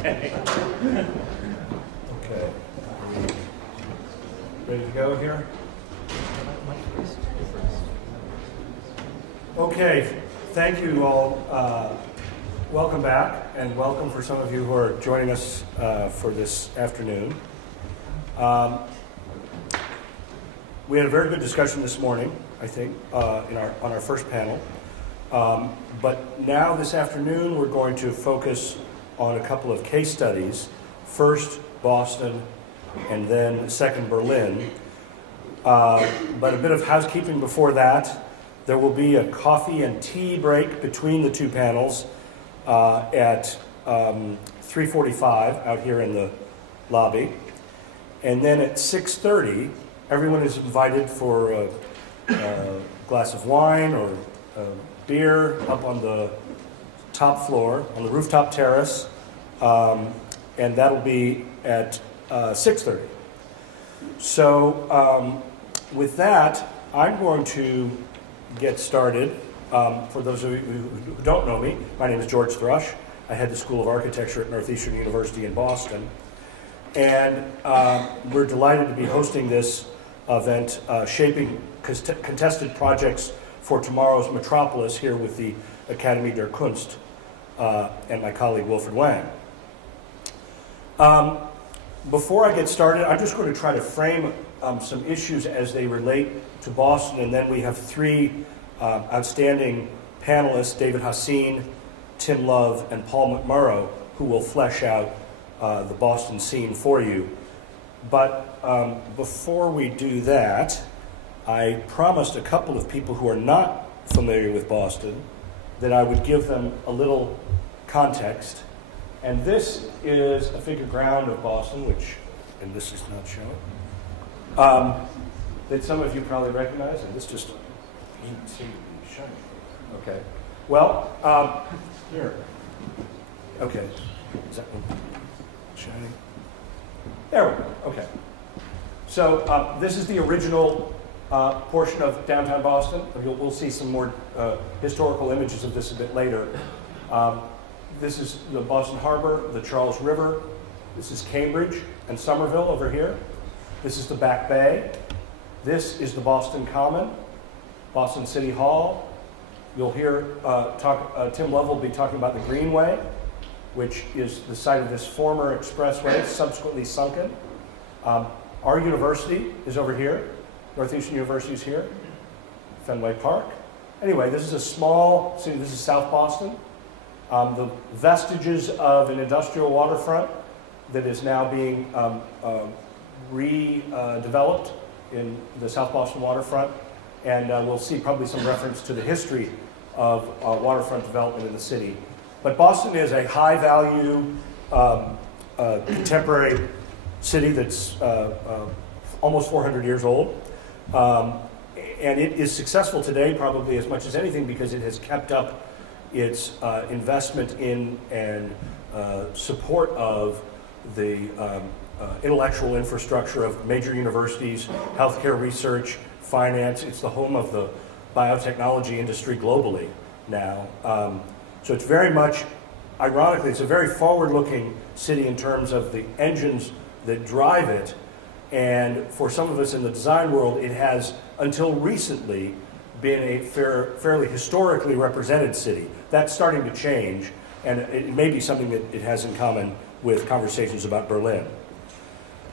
Okay. Okay. Ready to go here? Okay. Thank you all. Welcome back, and welcome for some of you who are joining us for this afternoon. We had a very good discussion this morning, I think, on our first panel. But now this afternoon we're going to focus on a couple of case studies. First Boston, and then second Berlin. But a bit of housekeeping before that. There will be a coffee and tea break between the two panels at 3:45 out here in the lobby. And then at 6:30, everyone is invited for a glass of wine or beer up on the top floor, on the rooftop terrace, and that'll be at 6:30. So with that, I'm going to get started. For those of you who don't know me, my name is George Thrush. I head the School of Architecture at Northeastern University in Boston. And we're delighted to be hosting this event, Shaping Contested Projects for Tomorrow's METROPOLIS, here with the Akademie der Künste and my colleague Wilfred Wang. Before I get started, I'm just going to try to frame some issues as they relate to Boston, and then we have three outstanding panelists, David Hassin, Tim Love, and Paul McMurrow, who will flesh out the Boston scene for you. But before we do that, I promised a couple of people who are not familiar with Boston that I would give them a little context. And this is a figure ground of Boston, which, and this is not showing, that some of you probably recognize, and this just doesn't seem to be shiny. Okay. Well, here. Okay. Is that one shining? There we go. Okay. So this is the original portion of downtown Boston. We'll see some more historical images of this a bit later. This is the Boston Harbor, the Charles River. This is Cambridge and Somerville over here. This is the Back Bay. This is the Boston Common, Boston City Hall. You'll hear Tim Love will be talking about the Greenway, which is the site of this former expressway, subsequently sunken. Our university is over here. Northeastern University is here. Fenway Park. Anyway, this is a small city. This is South Boston. The vestiges of an industrial waterfront that is now being redeveloped in the South Boston waterfront. And we'll see probably some reference to the history of waterfront development in the city. But Boston is a high-value, contemporary city that's almost 400 years old. And it is successful today probably as much as anything because it has kept up its investment in and support of the intellectual infrastructure of major universities, healthcare research, finance. It's the home of the biotechnology industry globally now. So it's very much, ironically, it's a very forward-looking city in terms of the engines that drive it. And for some of us in the design world, it has, until recently, been a fairly historically represented city. That's starting to change, and it may be something that it has in common with conversations about Berlin.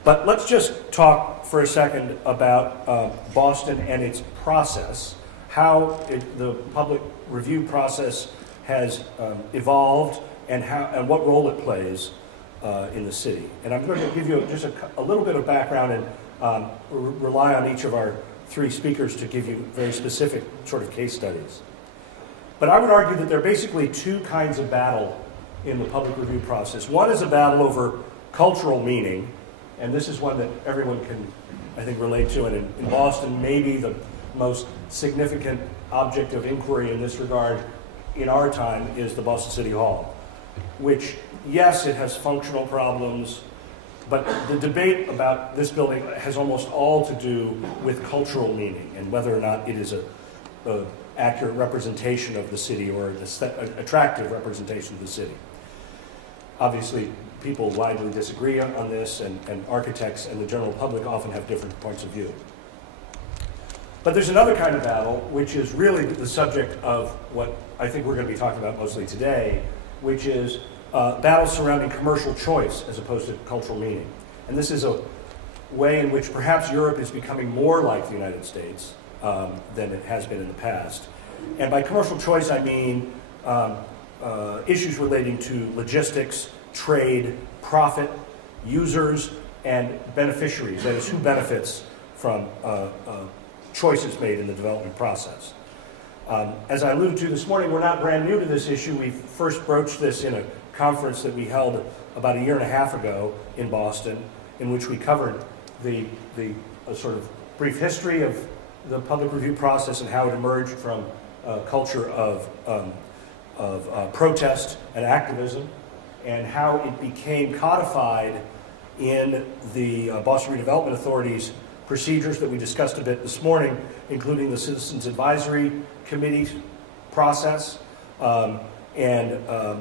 But let's just talk for a second about Boston and its process, how the public review process has evolved, and what role it plays in the city. And I'm going to give you just a little bit of background and rely on each of our three speakers to give you very specific sort of case studies. But I would argue that there are basically two kinds of battle in the public review process. One is a battle over cultural meaning, and this is one that everyone can, I think, relate to. And in Boston, maybe the most significant object of inquiry in this regard in our time is the Boston City Hall, which, yes, it has functional problems, but the debate about this building has almost all to do with cultural meaning and whether or not it is an accurate representation of the city or an attractive representation of the city. Obviously, people widely disagree on this, and architects and the general public often have different points of view. But there's another kind of battle, which is really the subject of what I think we're going to be talking about mostly today, which is battles surrounding commercial choice as opposed to cultural meaning. And this is a way in which perhaps Europe is becoming more like the United States than it has been in the past. And by commercial choice, I mean issues relating to logistics, trade, profit, users, and beneficiaries. That is, who benefits from choices made in the development process. As I alluded to this morning, we're not brand new to this issue. We first broached this in a conference that we held about a year and a half ago in Boston, in which we covered the sort of brief history of the public review process and how it emerged from a culture of protest and activism, and how it became codified in the Boston Redevelopment Authority's procedures that we discussed a bit this morning, including the Citizens Advisory Committee process and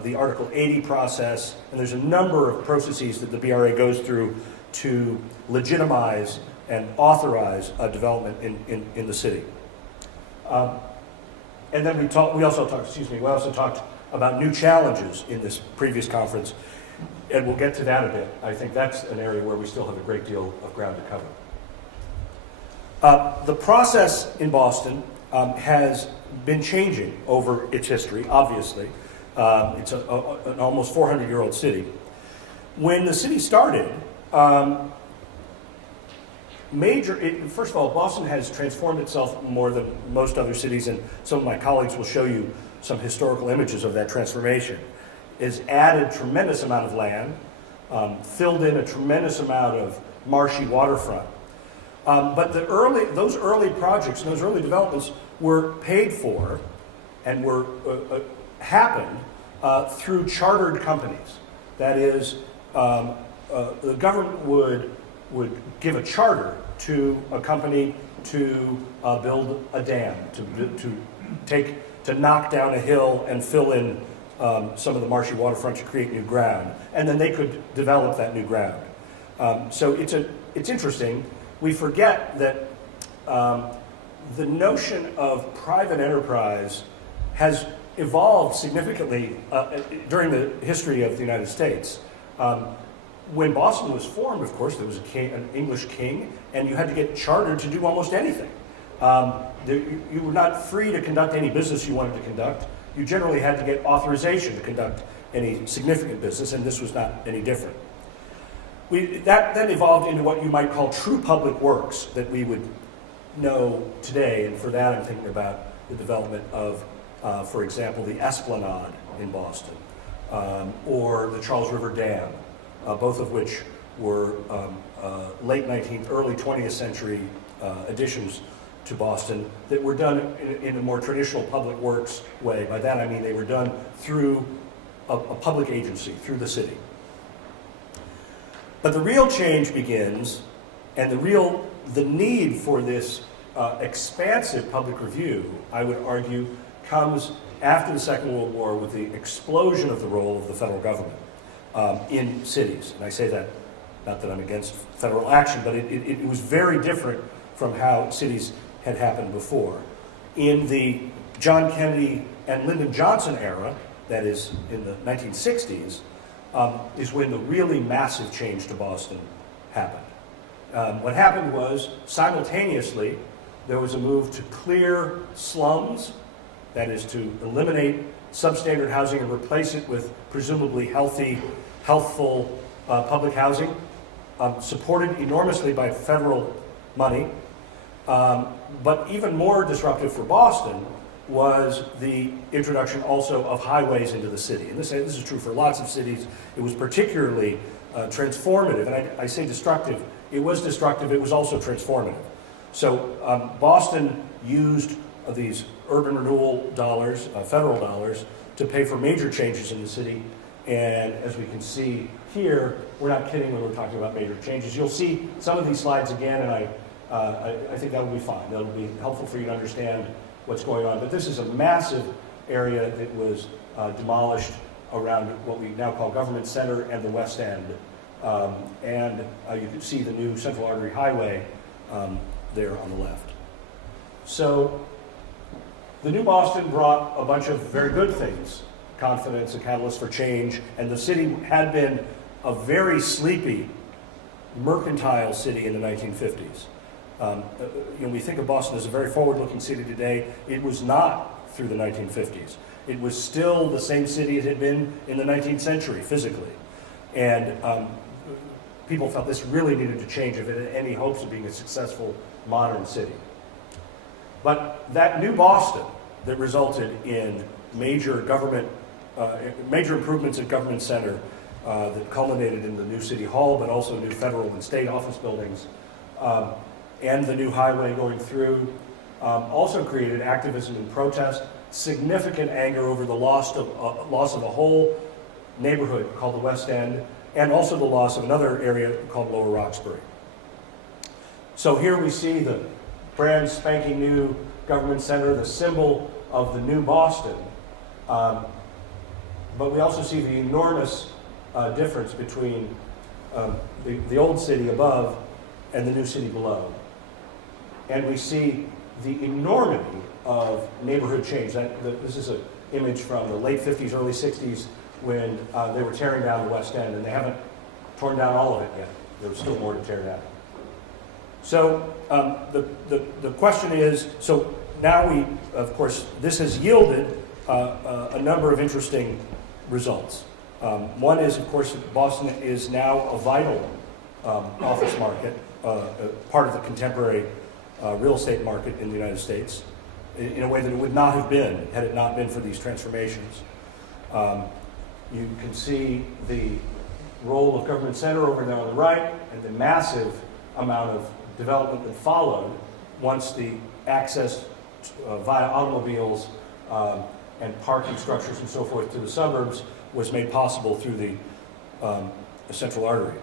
the Article 80 process. And there's a number of processes that the BRA goes through to legitimize and authorize a development in the city. And then we also talked about new challenges in this previous conference, and we'll get to that a bit. I think that's an area where we still have a great deal of ground to cover. The process in Boston has been changing over its history, obviously. It's an almost 400-year-old city. When the city started, first of all, Boston has transformed itself more than most other cities, and some of my colleagues will show you some historical images of that transformation. It's added a tremendous amount of land, filled in a tremendous amount of marshy waterfront. But those early projects, those early developments were paid for and happened through chartered companies. That is, the government would give a charter to a company to build a dam, to knock down a hill and fill in some of the marshy waterfront to create new ground, and then they could develop that new ground. So it's interesting. We forget that the notion of private enterprise has evolved significantly during the history of the United States. When Boston was formed, of course, there was an English king, and you had to get chartered to do almost anything. You were not free to conduct any business you wanted to conduct. You generally had to get authorization to conduct any significant business, and this was not any different. That then evolved into what you might call true public works that we would know today, and for that I'm thinking about the development of, for example, the Esplanade in Boston, or the Charles River Dam, both of which were late 19th, early 20th century additions to Boston that were done in a more traditional public works way. By that I mean they were done through a public agency, through the city. But the real change begins, and the need for this expansive public review, I would argue, comes after the Second World War with the explosion of the role of the federal government in cities. And I say that, not that I'm against federal action, but it was very different from how cities had happened before. In the John Kennedy and Lyndon Johnson era, that is in the 1960s, is when the really massive change to Boston happened. What happened was, simultaneously, there was a move to clear slums, that is to eliminate substandard housing and replace it with presumably healthful public housing, supported enormously by federal money. But even more disruptive for Boston was the introduction also of highways into the city. And this is true for lots of cities. It was particularly transformative. And I say destructive. It was destructive. It was also transformative. So Boston used these urban renewal dollars, federal dollars, to pay for major changes in the city. And as we can see here, we're not kidding when we're talking about major changes. You'll see some of these slides again, and I think that will be fine. That'll be helpful for you to understand what's going on. But this is a massive area that was demolished around what we now call Government Center and the West End. You can see the new Central Artery Highway there on the left. So the new Boston brought a bunch of very good things: confidence, a catalyst for change, and the city had been a very sleepy, mercantile city in the 1950s. We think of Boston as a very forward-looking city today. It was not through the 1950s. It was still the same city it had been in the 19th century, physically. And people felt this really needed to change if it had any hopes of being a successful modern city. But that new Boston that resulted in major improvements at Government Center that culminated in the new City Hall, but also new federal and state office buildings, and the new highway going through, also created activism and protest, significant anger over the loss of a whole neighborhood called the West End, and also the loss of another area called Lower Roxbury. So here we see the brand spanking new Government Center, the symbol of the new Boston. But we also see the enormous difference between the old city above and the new city below. And we see the enormity of neighborhood change. This is an image from the late 50s, early 60s, when they were tearing down the West End, and they haven't torn down all of it yet. There's still more to tear down. So the question is, so now of course, this has yielded a number of interesting results. One is, of course, that Boston is now a vital office market, part of the contemporary real estate market in the United States, in a way that it would not have been had it not been for these transformations. You can see the role of Government Center over there on the right, and the massive amount of development that followed once the access via automobiles and parking structures and so forth to the suburbs was made possible through the Central Artery.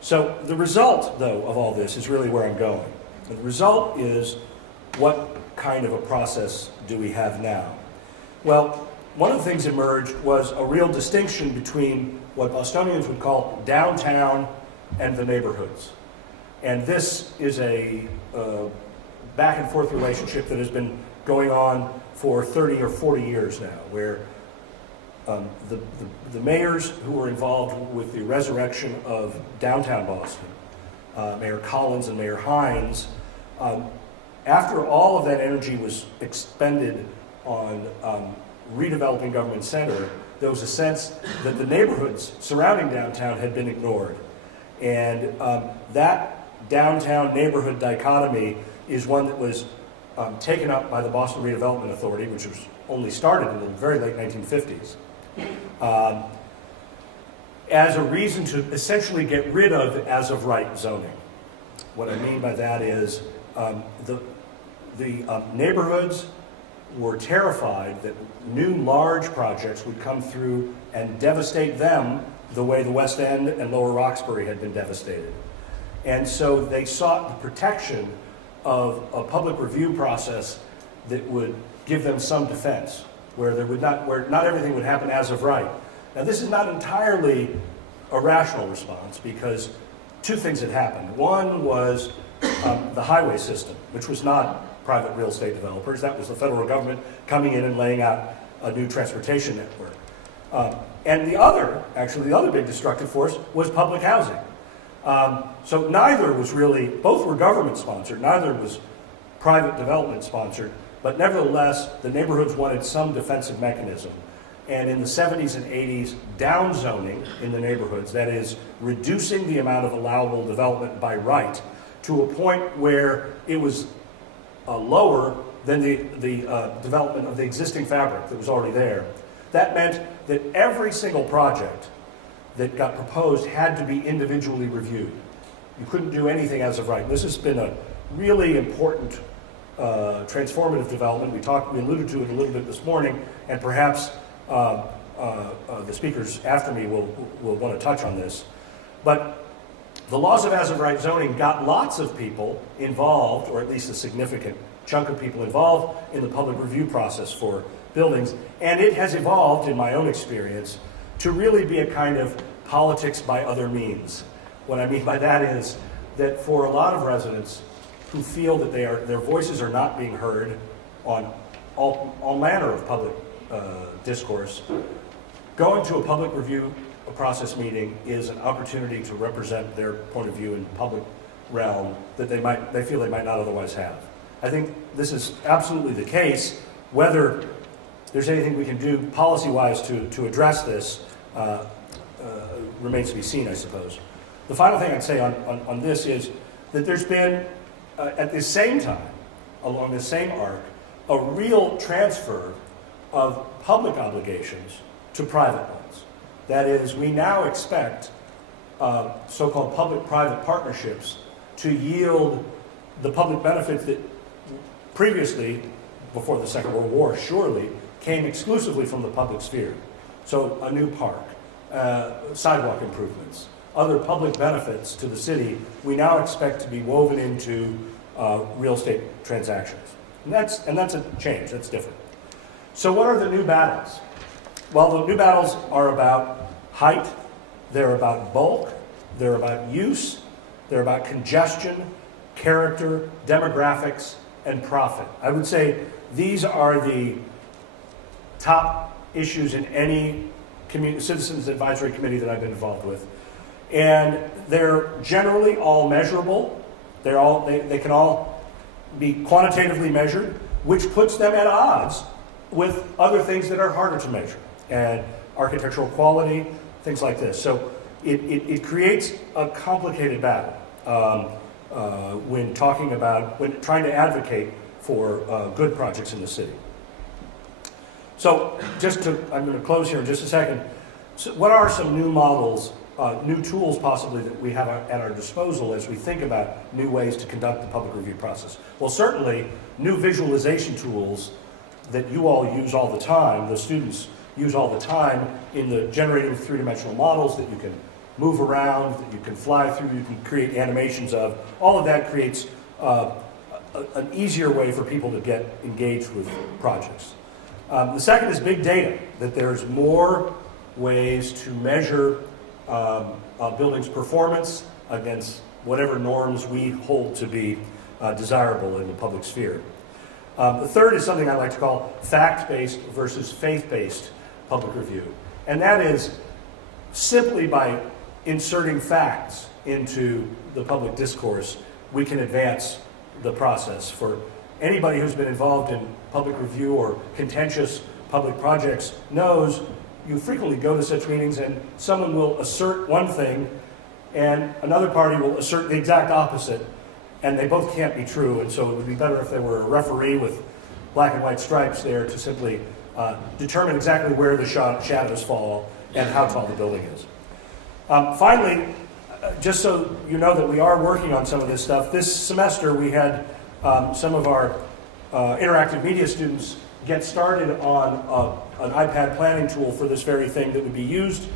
So the result, though, of all this is really where I'm going. The result is, what kind of a process do we have now? Well, one of the things that emerged was a real distinction between what Bostonians would call downtown and the neighborhoods. And this is a back and forth relationship that has been going on for 30 or 40 years now, where the mayors who were involved with the resurrection of downtown Boston, Mayor Collins and Mayor Hines, after all of that energy was expended on redeveloping Government Center, there was a sense that the neighborhoods surrounding downtown had been ignored. And that downtown neighborhood dichotomy is one that was taken up by the Boston Redevelopment Authority, which was only started in the very late 1950s, as a reason to essentially get rid of as-of-right zoning. What I mean by that is the neighborhoods were terrified that new large projects would come through and devastate them the way the West End and Lower Roxbury had been devastated. And so they sought the protection of a public review process that would give them some defense, where not everything would happen as of right. Now, this is not entirely a rational response, because two things had happened. One was the highway system, which was not private real estate developers. That was the federal government coming in and laying out a new transportation network. And the other big destructive force was public housing. So neither was really, both were government sponsored, neither was private development sponsored, but nevertheless, the neighborhoods wanted some defensive mechanism. And in the 70s and 80s, downzoning in the neighborhoods, that is, reducing the amount of allowable development by right to a point where it was lower than the development of the existing fabric that was already there. That meant that every single project that got proposed had to be individually reviewed. You couldn't do anything as of right. This has been a really important transformative development. We alluded to it a little bit this morning, and perhaps the speakers after me will want to touch on this. But the laws of as-of-right zoning got lots of people involved, or at least a significant chunk of people involved in the public review process for buildings. And it has evolved, in my own experience, to really be a kind of politics by other means. What I mean by that is that for a lot of residents who feel that their voices are not being heard on all manner of public discourse, going to a public review process meeting is an opportunity to represent their point of view in the public realm that they feel they might not otherwise have. I think this is absolutely the case. Whether there's anything we can do policy-wise to address this remains to be seen, I suppose. The final thing I'd say on this is that there's been, at the same time, along the same arc, a real transfer of public obligations to private ones. That is, we now expect so-called public-private partnerships to yield the public benefits that previously, before the Second World War, surely, came exclusively from the public sphere. So a new park, sidewalk improvements, other public benefits to the city, we now expect to be woven into real estate transactions. And that's a change, that's different. So what are the new battles? Well, the new battles are about height, they're about bulk, they're about use, they're about congestion, character, demographics, and profit. I would say these are the top issues in any citizens advisory committee that I've been involved with. And they're generally all measurable. They can all be quantitatively measured, which puts them at odds with other things that are harder to measure, and architectural quality, things like this. So it creates a complicated battle when trying to advocate for good projects in the city. So I'm going to close here in just a second. So what are some new models, new tools possibly that we have at our disposal as we think about new ways to conduct the public review process? Well, certainly new visualization tools that you all use all the time, the students use all the time in the generating three-dimensional models that you can move around, that you can fly through, you can create animations of. All of that creates an easier way for people to get engaged with projects. The second is big data, that there's more ways to measure a building's performance against whatever norms we hold to be desirable in the public sphere. The third is something I like to call fact-based versus faith-based public review. And that is simply by inserting facts into the public discourse, we can advance the process. For anybody who's been involved in public review or contentious public projects knows you frequently go to such meetings and someone will assert one thing and another party will assert the exact opposite, and they both can't be true. And so it would be better if there were a referee with black and white stripes there to simply determine exactly where the shadows fall and how tall the building is. Finally, just so you know that we are working on some of this stuff, this semester we had some of our interactive media students get started on an iPad planning tool for this very thing that would be used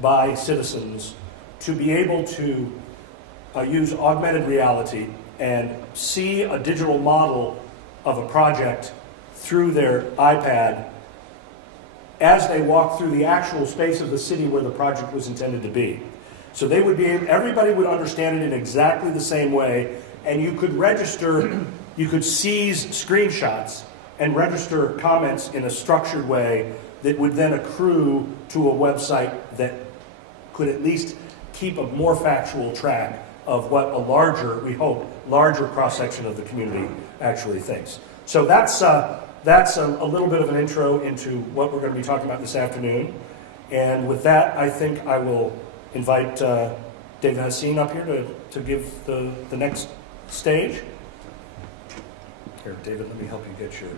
by citizens to be able to use augmented reality and see a digital model of a project through their iPad as they walk through the actual space of the city where the project was intended to be. So they would be able, everybody would understand it in exactly the same way, and you could register, you could seize screenshots and register comments in a structured way that would then accrue to a website that could at least keep a more factual track of what a larger, we hope, larger cross-section of the community actually thinks. So that's a little bit of an intro into what we're going to be talking about this afternoon. And with that, I think I will invite David Hassin up here to give the next stage. Here, David, let me help you get your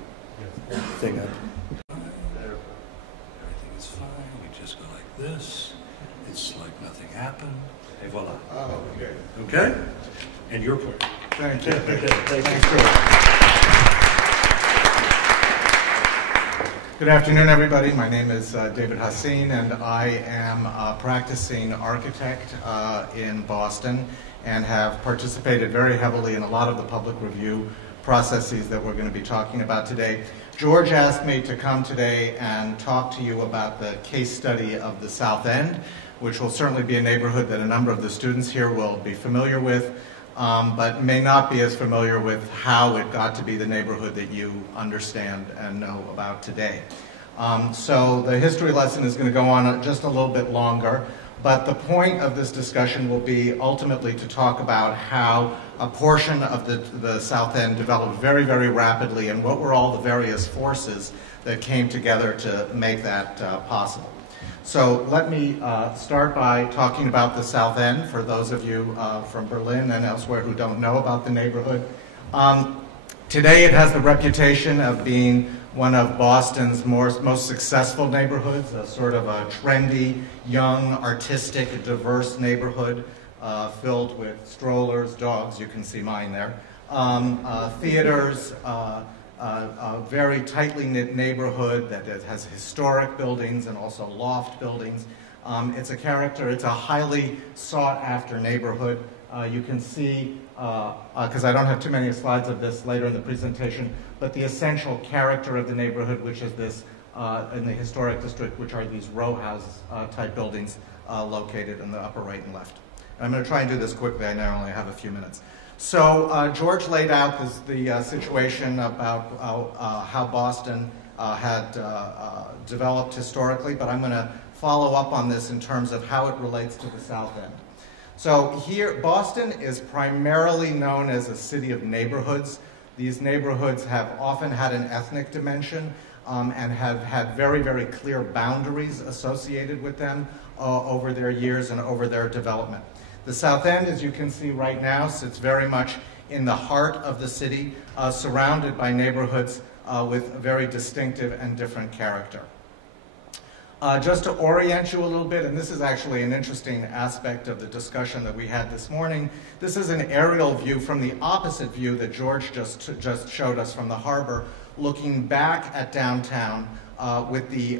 thing up. There. Everything is fine. We just go like this. It's like nothing happened. Et voila. Oh, okay. Okay? And your point. Thank you. Okay, thank you. Good afternoon, everybody. My name is David Hassin, and I am a practicing architect in Boston and have participated very heavily in a lot of the public review processes that we're going to be talking about today. George asked me to come today and talk to you about the case study of the South End, which will certainly be a neighborhood that a number of the students here will be familiar with, but may not be as familiar with how it got to be the neighborhood that you understand and know about today. So the history lesson is going to go on just a little bit longer, but the point of this discussion will be ultimately to talk about how a portion of the South End developed very, very rapidly and what were all the various forces that came together to make that possible. So let me start by talking about the South End for those of you from Berlin and elsewhere who don't know about the neighborhood. Today it has the reputation of being one of Boston's most successful neighborhoods, a sort of a trendy, young, artistic, diverse neighborhood filled with strollers, dogs, you can see mine there, theaters, a very tightly knit neighborhood that has historic buildings and also loft buildings. It's a highly sought after neighborhood. You can see, because I don't have too many slides of this later in the presentation, but the essential character of the neighborhood, which is this, in the historic district, which are these row house type buildings located in the upper right and left. And I'm going to try and do this quickly. I now only have a few minutes. So George laid out the situation about how Boston had developed historically, but I'm going to follow up on this in terms of how it relates to the South End. So here, Boston is primarily known as a city of neighborhoods. These neighborhoods have often had an ethnic dimension and have had very, very clear boundaries associated with them over their years and over their development. The South End, as you can see right now, sits very much in the heart of the city, surrounded by neighborhoods with very distinctive and different character. Just to orient you a little bit, and this is actually an interesting aspect of the discussion that we had this morning, this is an aerial view from the opposite view that George just showed us from the harbor, looking back at downtown with the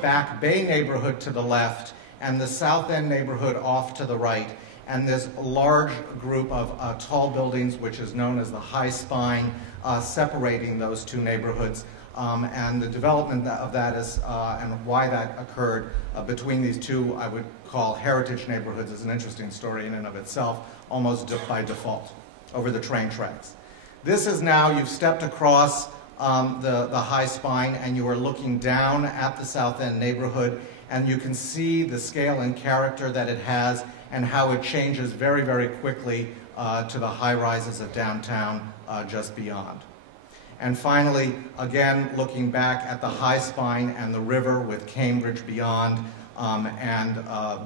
Back Bay neighborhood to the left and the South End neighborhood off to the right, and this large group of tall buildings, which is known as the High Spine, separating those two neighborhoods. And the development of that is, and why that occurred between these two, I would call heritage neighborhoods, is an interesting story in and of itself, almost by default, over the train tracks. This is now, you've stepped across the High Spine and you are looking down at the South End neighborhood, and you can see the scale and character that it has and how it changes very, very quickly to the high rises of downtown just beyond. And finally, again, looking back at the High Spine and the river with Cambridge beyond, and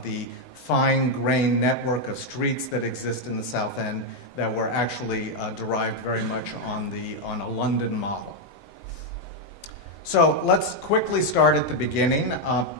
the fine-grained network of streets that exist in the South End that were actually derived very much on a London model. So let's quickly start at the beginning.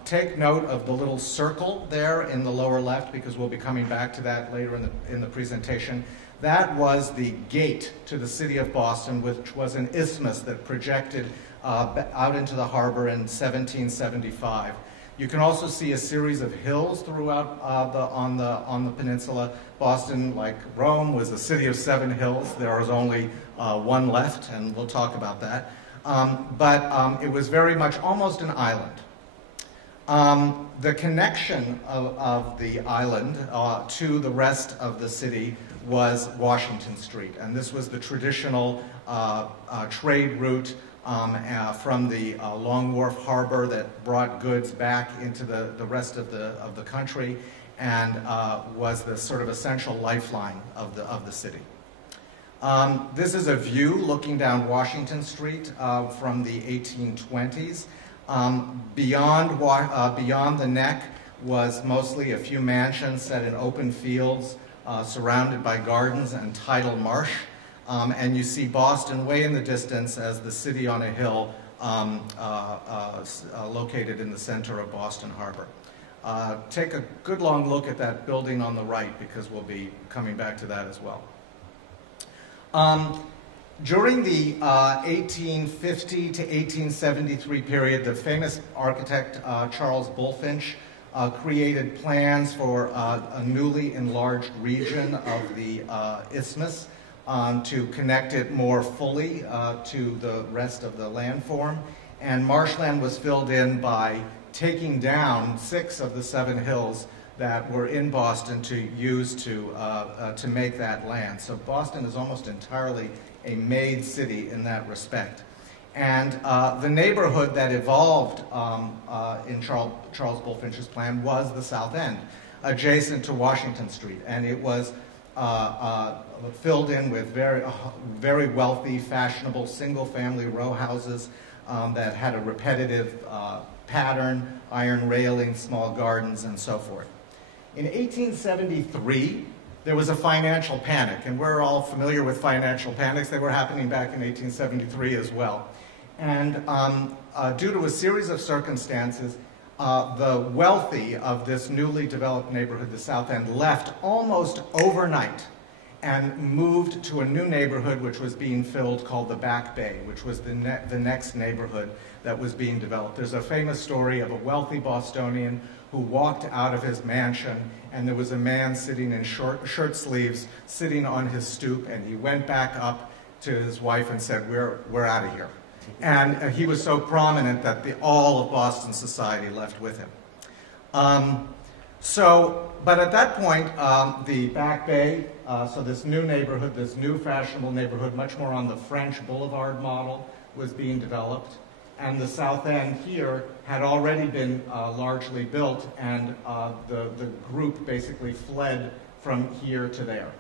Take note of the little circle there in the lower left, because we'll be coming back to that later in the presentation. That was the gate to the city of Boston, which was an isthmus that projected out into the harbor in 1775. You can also see a series of hills throughout on the peninsula. Boston, like Rome, was a city of 7 hills. There is only one left, and we'll talk about that. But it was very much almost an island. The connection of the island to the rest of the city was Washington Street, and this was the traditional trade route from the Long Wharf Harbor that brought goods back into the rest of the country, and was the sort of essential lifeline of the city. This is a view looking down Washington Street from the 1820s. Beyond the neck was mostly a few mansions set in open fields surrounded by gardens and tidal marsh. And you see Boston way in the distance as the city on a hill located in the center of Boston Harbor. Take a good long look at that building on the right, because we'll be coming back to that as well. During the 1850 to 1873 period, the famous architect Charles Bulfinch created plans for a newly enlarged region of the isthmus to connect it more fully to the rest of the landform. And marshland was filled in by taking down 6 of the 7 hills that were in Boston to use to make that land. So Boston is almost entirely a made city in that respect. And the neighborhood that evolved in Charles Bulfinch's plan was the South End, adjacent to Washington Street. And it was filled in with very wealthy, fashionable, single-family row houses that had a repetitive pattern, iron railing, small gardens, and so forth. In 1873, there was a financial panic, and we're all familiar with financial panics. They were happening back in 1873 as well. And due to a series of circumstances, the wealthy of this newly developed neighborhood, the South End, left almost overnight and moved to a new neighborhood which was being filled called the Back Bay, which was the next neighborhood that was being developed. There's a famous story of a wealthy Bostonian who walked out of his mansion, and there was a man sitting in shirt sleeves, sitting on his stoop, and he went back up to his wife and said, we're out of here. And he was so prominent that all of Boston society left with him. But at that point, the Back Bay, so this new neighborhood, this new fashionable neighborhood, much more on the French Boulevard model, was being developed. And the South End here had already been largely built, and the group basically fled from here to there.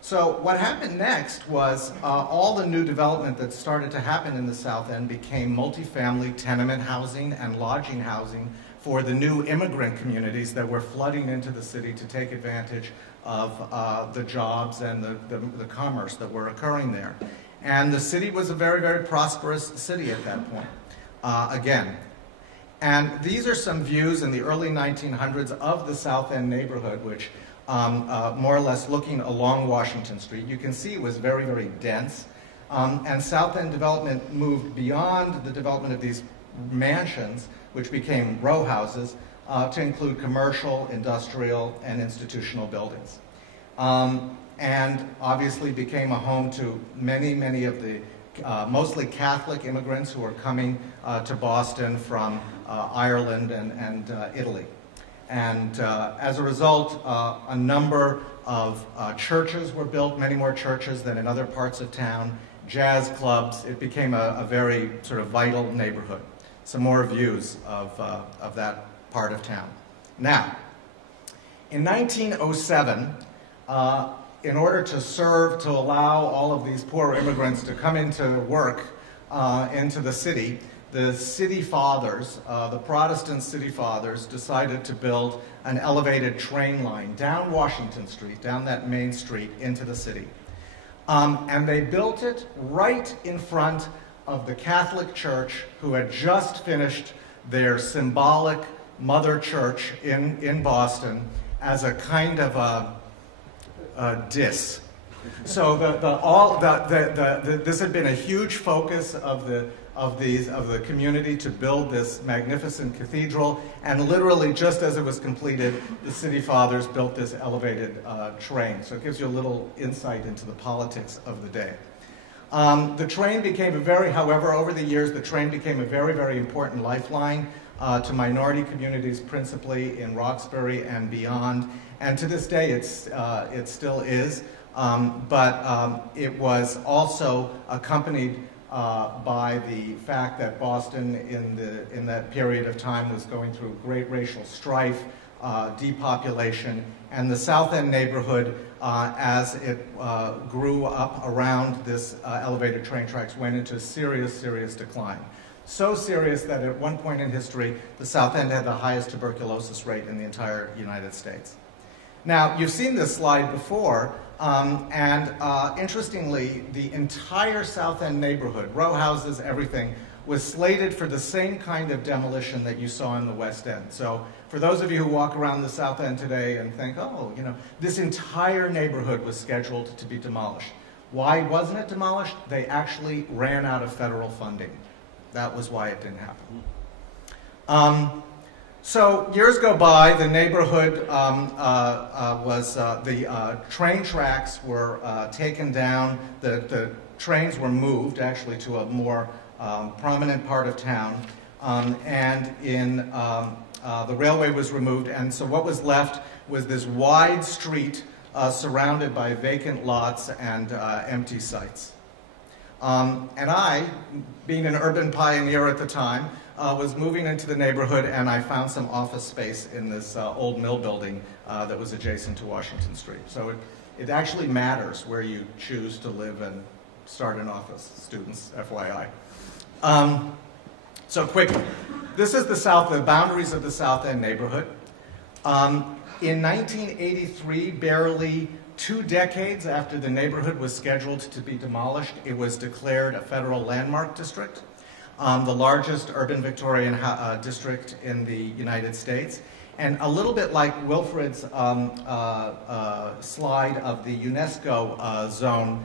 So what happened next was all the new development that started to happen in the South End became multifamily tenement housing and lodging housing for the new immigrant communities that were flooding into the city to take advantage of the jobs and the commerce that were occurring there. And the city was a very, very prosperous city at that point, again. And these are some views in the early 1900s of the South End neighborhood, which more or less looking along Washington Street. You can see it was very, very dense. And South End development moved beyond the development of these mansions, which became row houses, to include commercial, industrial, and institutional buildings. And obviously became a home to many, many of the mostly Catholic immigrants who were coming to Boston from Ireland and Italy. And as a result, a number of churches were built, many more churches than in other parts of town, jazz clubs. It became a very sort of vital neighborhood. Some more views of that part of town. Now, in 1907, in order to allow all of these poor immigrants to come into work into the city fathers, the Protestant city fathers, decided to build an elevated train line down Washington Street, down that main street into the city. And they built it right in front of the Catholic Church, who had just finished their symbolic mother church in Boston as a kind of a diss. So this had been a huge focus of the community to build this magnificent cathedral, and literally just as it was completed, the city fathers built this elevated train. So it gives you a little insight into the politics of the day. The train became however, over the years, the train became a very, very important lifeline to minority communities, principally in Roxbury and beyond. And to this day, it still is. But it was also accompanied by the fact that Boston, in that period of time, was going through great racial strife, depopulation, and the South End neighborhood, as it grew up around this elevated train tracks, went into serious, serious decline. So serious that at one point in history, the South End had the highest tuberculosis rate in the entire United States. Now, you've seen this slide before, and interestingly, the entire South End neighborhood, row houses, everything, was slated for the same kind of demolition that you saw in the West End. So for those of you who walk around the South End today and think, oh, this entire neighborhood was scheduled to be demolished. Why wasn't it demolished? They actually ran out of federal funding. That was why it didn't happen. So years go by, the neighborhood the train tracks were taken down, the trains were moved actually to a more prominent part of town, and the railway was removed, and so what was left was this wide street surrounded by vacant lots and empty sites. And I, being an urban pioneer at the time, was moving into the neighborhood, and I found some office space in this old mill building that was adjacent to Washington Street. So it actually matters where you choose to live and start an office, students, FYI. So quickly, this is the boundaries of the South End neighborhood. In 1983, barely 2 decades after the neighborhood was scheduled to be demolished, it was declared a federal landmark district, the largest urban Victorian district in the United States. And a little bit like Wilfred's slide of the UNESCO zone,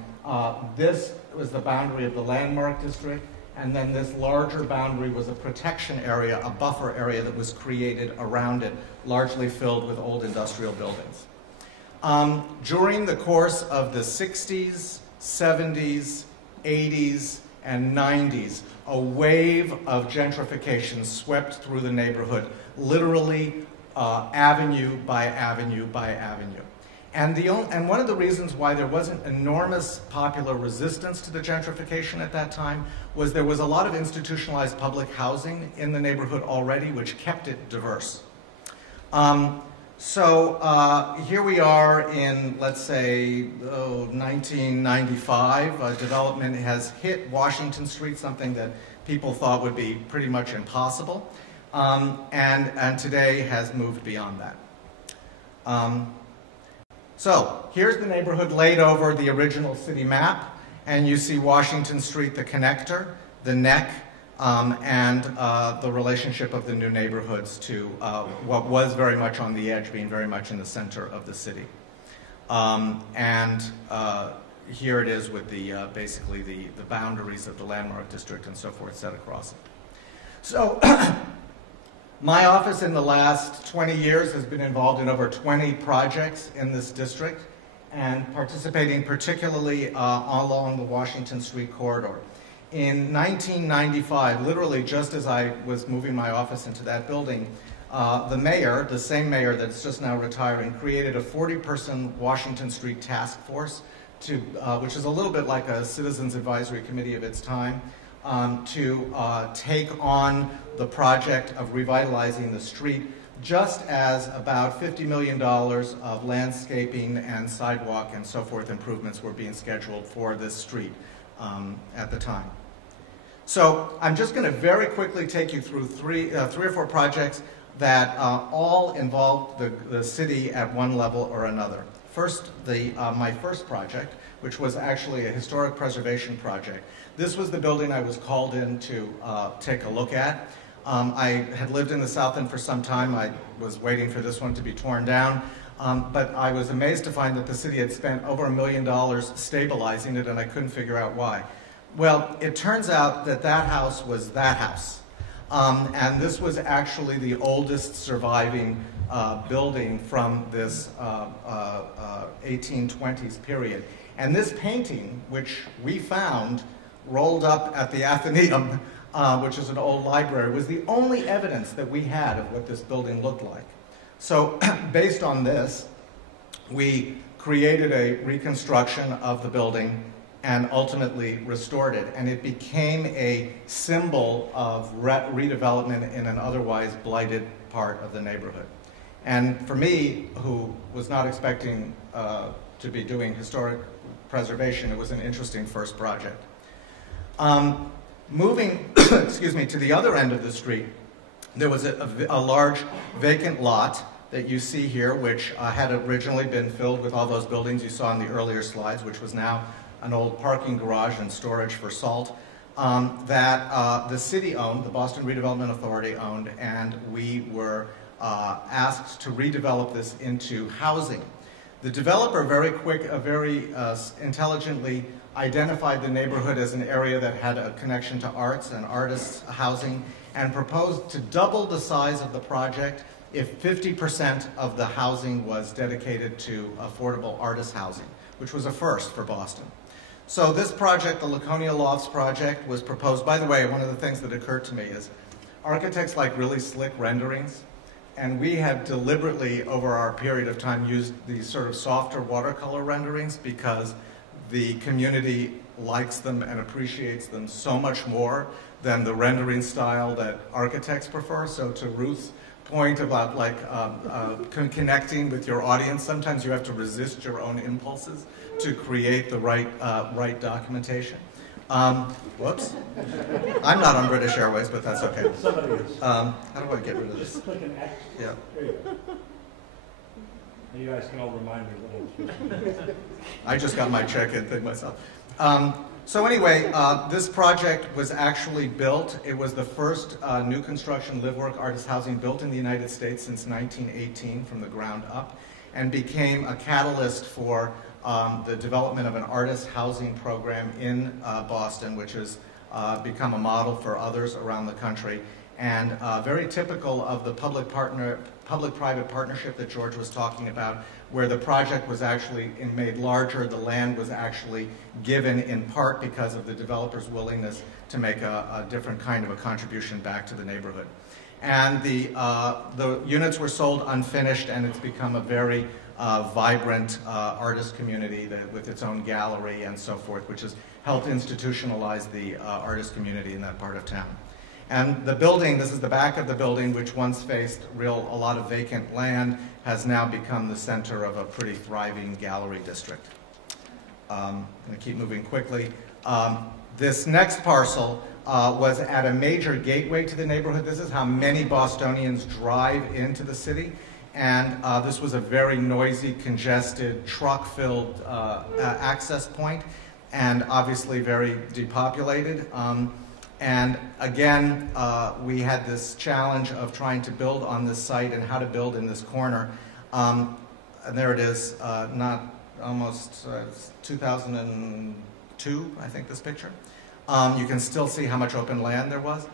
this was the boundary of the landmark district, and then this larger boundary was a protection area, a buffer area that was created around it, largely filled with old industrial buildings. During the course of the 60s, 70s, 80s, and 90s, a wave of gentrification swept through the neighborhood, literally avenue by avenue by avenue. And one of the reasons why there wasn't enormous popular resistance to the gentrification at that time was there was a lot of institutionalized public housing in the neighborhood already, which kept it diverse. Here we are in, let's say, 1995. Development has hit Washington Street, something that people thought would be pretty much impossible, and today has moved beyond that. So here's the neighborhood laid over the original city map, and you see Washington Street, the connector, the neck, and the relationship of the new neighborhoods to what was very much on the edge, being very much in the center of the city. Here it is with basically the boundaries of the landmark district and so forth set across it. So my office in the last 20 years has been involved in over 20 projects in this district and participating particularly along the Washington Street corridor. In 1995, literally just as I was moving my office into that building, the mayor, the same mayor that's just now retiring, created a 40-person Washington Street task force, which is a little bit like a citizens advisory committee of its time, to take on the project of revitalizing the street, just as about $50 million of landscaping and sidewalk and so forth improvements were being scheduled for this street at the time. So I'm just going to very quickly take you through three or four projects that all involve the city at one level or another. First, my first project, which was actually a historic preservation project. This was the building I was called in to take a look at. I had lived in the South End for some time. I was waiting for this one to be torn down. But I was amazed to find that the city had spent over $1 million stabilizing it, and I couldn't figure out why. Well, it turns out that that house was that house. And this was actually the oldest surviving building from this 1820s period. And this painting, which we found rolled up at the Athenaeum, which is an old library, was the only evidence that we had of what this building looked like. So based on this, we created a reconstruction of the building and ultimately restored it. And it became a symbol of redevelopment in an otherwise blighted part of the neighborhood. And for me, who was not expecting to be doing historic preservation, it was an interesting first project. Moving excuse me, to the other end of the street, there was a large vacant lot that you see here, which had originally been filled with all those buildings you saw in the earlier slides, which was now an old parking garage and storage for salt, that the city owned, the Boston Redevelopment Authority owned, and we were asked to redevelop this into housing. The developer very intelligently identified the neighborhood as an area that had a connection to arts and artists' housing, and proposed to double the size of the project if 50% of the housing was dedicated to affordable artist housing, which was a first for Boston. So this project, the Laconia Lofts project, was proposed. By the way, one of the things that occurred to me is architects like really slick renderings, and we had deliberately, over our period of time, used these sort of softer watercolor renderings because the community likes them and appreciates them so much more than the rendering style that architects prefer. So to Ruth's point about like connecting with your audience, sometimes you have to resist your own impulses to create the right documentation. Whoops. I'm not on British Airways, but that's okay. Somebody is. How do I get rid of this? Just click an X. Yeah. There you go. You guys can all remind me. I just got my check-in thing myself. So anyway, this project was actually built. It was the first new construction live-work artist housing built in the United States since 1918 from the ground up, and became a catalyst for the development of an artist housing program in Boston, which has become a model for others around the country, and very typical of the public-private partnership that George was talking about, where the project was actually made larger. The land was actually given in part because of the developer's willingness to make a different kind of a contribution back to the neighborhood. And the units were sold unfinished, and it's become a very vibrant artist community with its own gallery and so forth, which has helped institutionalize the artist community in that part of town. And the building, this is the back of the building, which once faced a lot of vacant land, has now become the center of a pretty thriving gallery district. I'm going to keep moving quickly. This next parcel was at a major gateway to the neighborhood. This is how many Bostonians drive into the city. And this was a very noisy, congested, truck-filled access point, and obviously very depopulated. And again, we had this challenge of trying to build on this site and how to build in this corner. And there it is, almost 2002, I think, this picture. You can still see how much open land there was.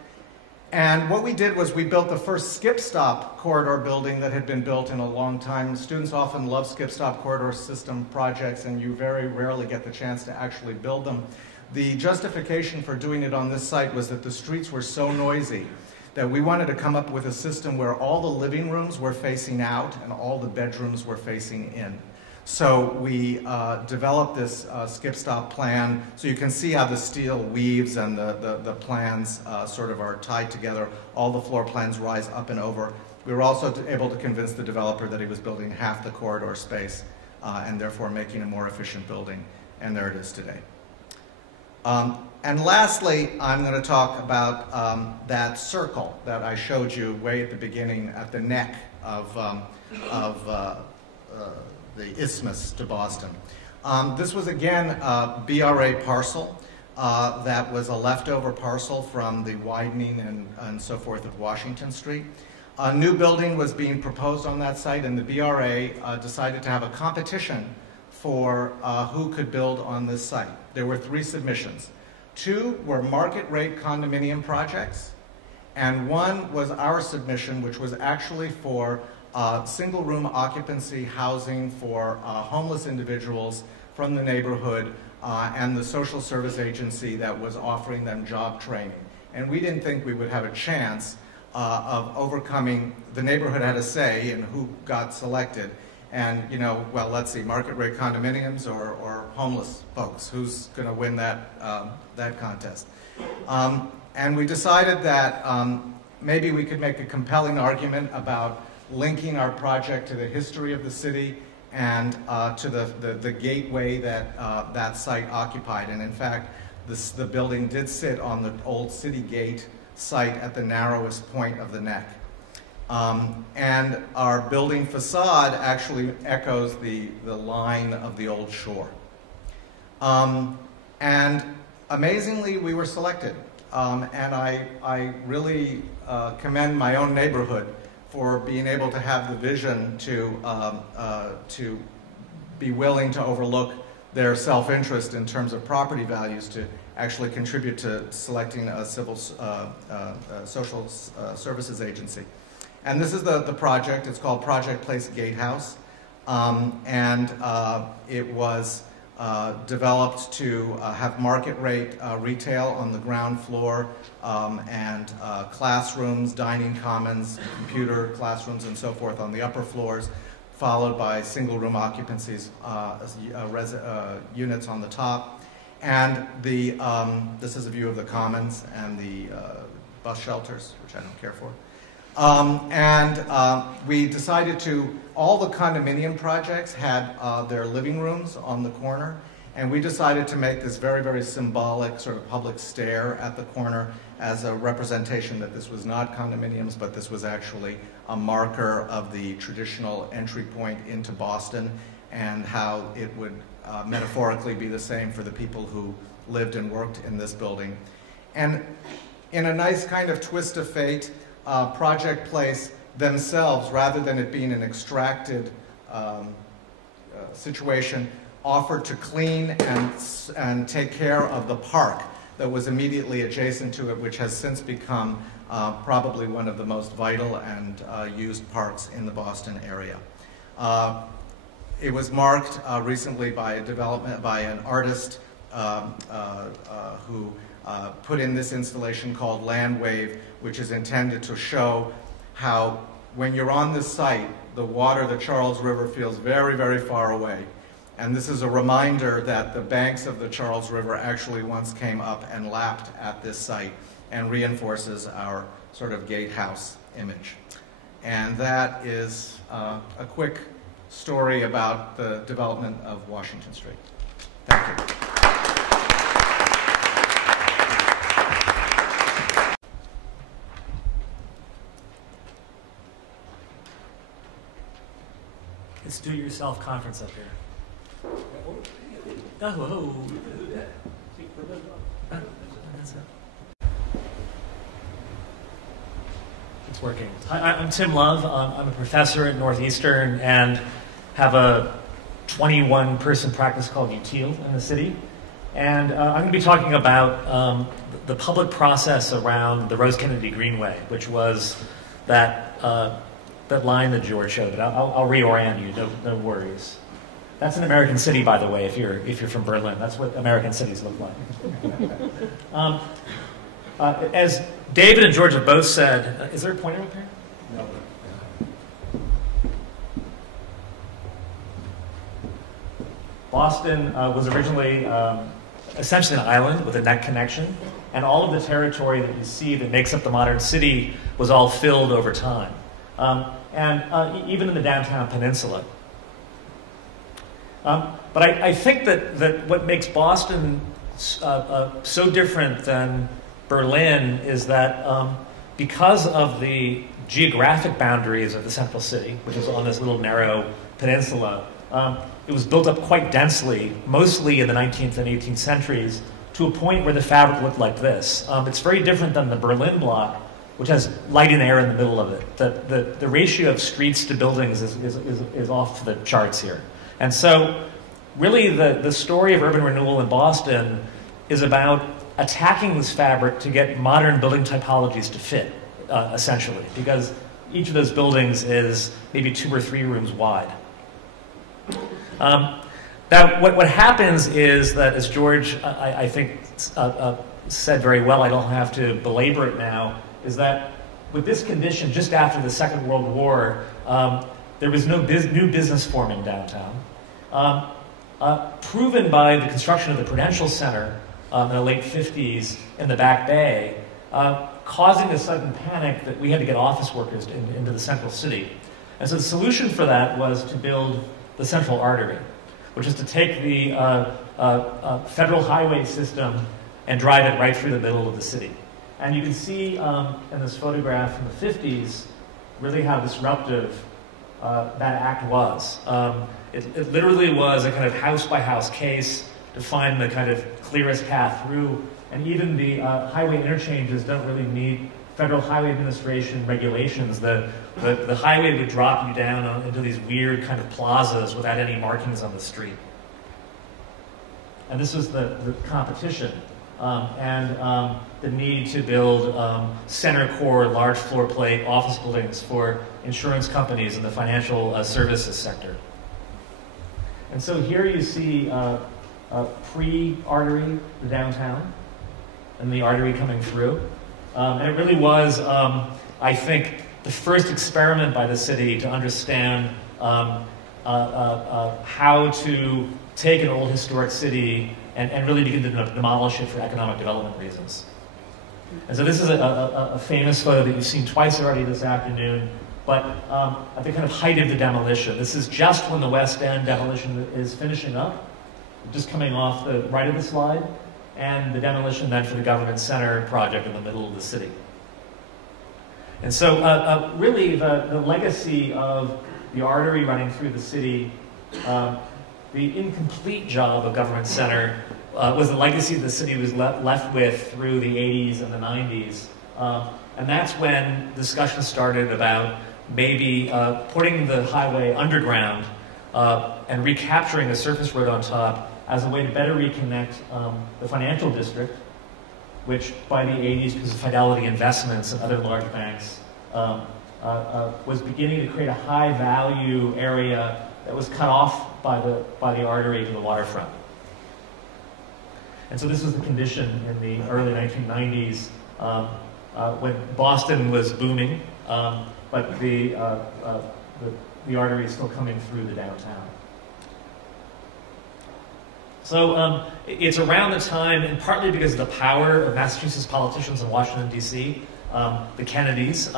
And what we did was we built the first skip-stop corridor building that had been built in a long time. Students often love skip-stop corridor system projects, and you very rarely get the chance to actually build them. The justification for doing it on this site was that the streets were so noisy that we wanted to come up with a system where all the living rooms were facing out and all the bedrooms were facing in. So we developed this skip-stop plan, so you can see how the steel weaves and the plans sort of are tied together. All the floor plans rise up and over. We were also able to convince the developer that he was building half the corridor space and therefore making a more efficient building, and there it is today. And lastly, I'm going to talk about that circle that I showed you way at the beginning at the neck of the isthmus to Boston. This was again a BRA parcel that was a leftover parcel from the widening and so forth of Washington Street. A new building was being proposed on that site, and the BRA decided to have a competition for who could build on this site. There were 3 submissions. 2 were market-rate condominium projects, and 1 was our submission, which was actually for single-room occupancy housing for homeless individuals from the neighborhood and the social service agency that was offering them job training. And we didn't think we would have a chance of overcoming. The neighborhood had a say in who got selected. And, you know, well, let's see, market-rate condominiums or homeless folks, who's going to win that, that contest? And we decided that maybe we could make a compelling argument about linking our project to the history of the city and to the gateway that that site occupied. And in fact, the building did sit on the old city gate site at the narrowest point of the neck. And our building facade actually echoes the line of the old shore. And amazingly, we were selected. And I really commend my own neighborhood for being able to have the vision to be willing to overlook their self-interest in terms of property values to actually contribute to selecting a civil social services agency. And this is the project. It's called Project Place Gatehouse. It was developed to have market rate retail on the ground floor and classrooms, dining commons, computer classrooms, and so forth on the upper floors, followed by single room occupancies, units on the top. And this is a view of the commons and the bus shelters, which I don't care for. We decided all the condominium projects had their living rooms on the corner, and we decided to make this very, very symbolic sort of public stair at the corner as a representation that this was not condominiums, but this was actually a marker of the traditional entry point into Boston and how it would metaphorically be the same for the people who lived and worked in this building. And in a nice kind of twist of fate, Project Place themselves, rather than it being an extracted situation, offered to clean and take care of the park that was immediately adjacent to it, which has since become probably one of the most vital and used parks in the Boston area. It was marked recently by an artist who put in this installation called Land Wave, which is intended to show how when you're on this site, the water, the Charles River, feels very, very far away. And this is a reminder that the banks of the Charles River actually once came up and lapped at this site, and reinforces our sort of gatehouse image. And that is a quick story about the development of Washington Street. Thank you. It's do-it-yourself conference up here. Oh. It's working. Hi, I'm Tim Love. I'm a professor at Northeastern and have a 21-person practice called Utile in the city. And I'm going to be talking about the public process around the Rose Kennedy Greenway, which was that line that George showed. But I'll reorient you. No worries. That's an American city, by the way. If you're from Berlin, that's what American cities look like. As David and George have both said, is there a pointer up here? No. Boston was originally essentially an island with a neck connection, and all of the territory that you see that makes up the modern city was all filled over time, even in the downtown peninsula. But I think that what makes Boston so different than Berlin is that because of the geographic boundaries of the central city, which is on this little narrow peninsula, it was built up quite densely, mostly in the 19th and 18th centuries, to a point where the fabric looked like this. It's very different than the Berlin block, which has light and air in the middle of it. The ratio of streets to buildings is off the charts here. And so, really, the story of urban renewal in Boston is about attacking this fabric to get modern building typologies to fit, essentially, because each of those buildings is maybe 2 or 3 rooms wide. Now, what happens is that, as George, I think, said very well, I don't have to belabor it now, is that with this condition, just after the Second World War, there was no new business forming downtown. Proven by the construction of the Prudential Center in the late 50s in the Back Bay, causing a sudden panic that we had to get office workers into the central city. And so the solution for that was to build the Central Artery, which is to take the federal highway system and drive it right through the middle of the city. And you can see in this photograph from the 50s really how disruptive that act was. It literally was a kind of house-by-house case to find the kind of clearest path through, and even the highway interchanges don't really meet Federal Highway Administration regulations. The highway would drop you down into these weird kind of plazas without any markings on the street. And this was the competition and the need to build center core, large floor plate office buildings for insurance companies in the financial services sector. And so here you see pre-artery, the downtown, and the artery coming through. And it really was, I think, the first experiment by the city to understand how to take an old historic city and really begin to demolish it for economic development reasons. And so this is a famous photo that you've seen twice already this afternoon, but at the kind of height of the demolition. This is just when the West End demolition is finishing up, just coming off the right of the slide, and the demolition then for the Government Center project in the middle of the city. And so really the legacy of the artery running through the city, the incomplete job of Government Center was the legacy the city was left with through the 80s and the 90s. And that's when discussion started about maybe putting the highway underground and recapturing a surface road on top as a way to better reconnect the financial district, which by the 80s, because of Fidelity Investments and other large banks, was beginning to create a high-value area that was cut off by the artery to the waterfront. And so this was the condition in the early 1990s when Boston was booming, but the artery is still coming through the downtown. So it's around the time, and partly because of the power of Massachusetts politicians in Washington, D.C., the Kennedys,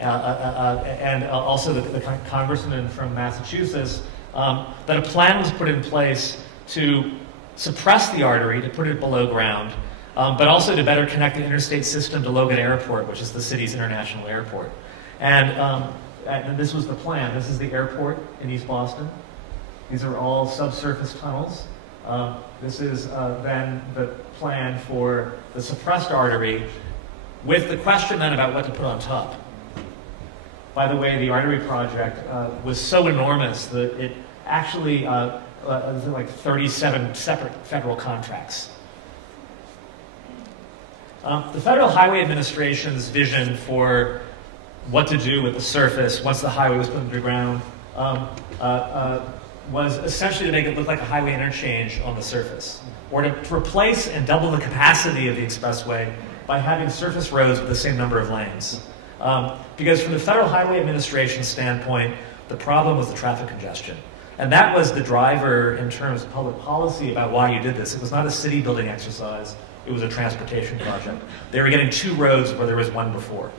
and also the congressman from Massachusetts, that a plan was put in place to suppress the artery, to put it below ground, but also to better connect the interstate system to Logan Airport, which is the city's international airport. And this was the plan. This is the airport in East Boston. These are all subsurface tunnels. This is then the plan for the suppressed artery, with the question then about what to put on top. By the way, the artery project was so enormous that it actually was like 37 separate federal contracts. The Federal Highway Administration's vision for what to do with the surface once the highway was put underground was essentially to make it look like a highway interchange on the surface, or to replace and double the capacity of the expressway by having surface roads with the same number of lanes. Because from the Federal Highway Administration standpoint, the problem was the traffic congestion. And that was the driver in terms of public policy about why you did this. It was not a city building exercise, it was a transportation project. They were getting two roads where there was one before.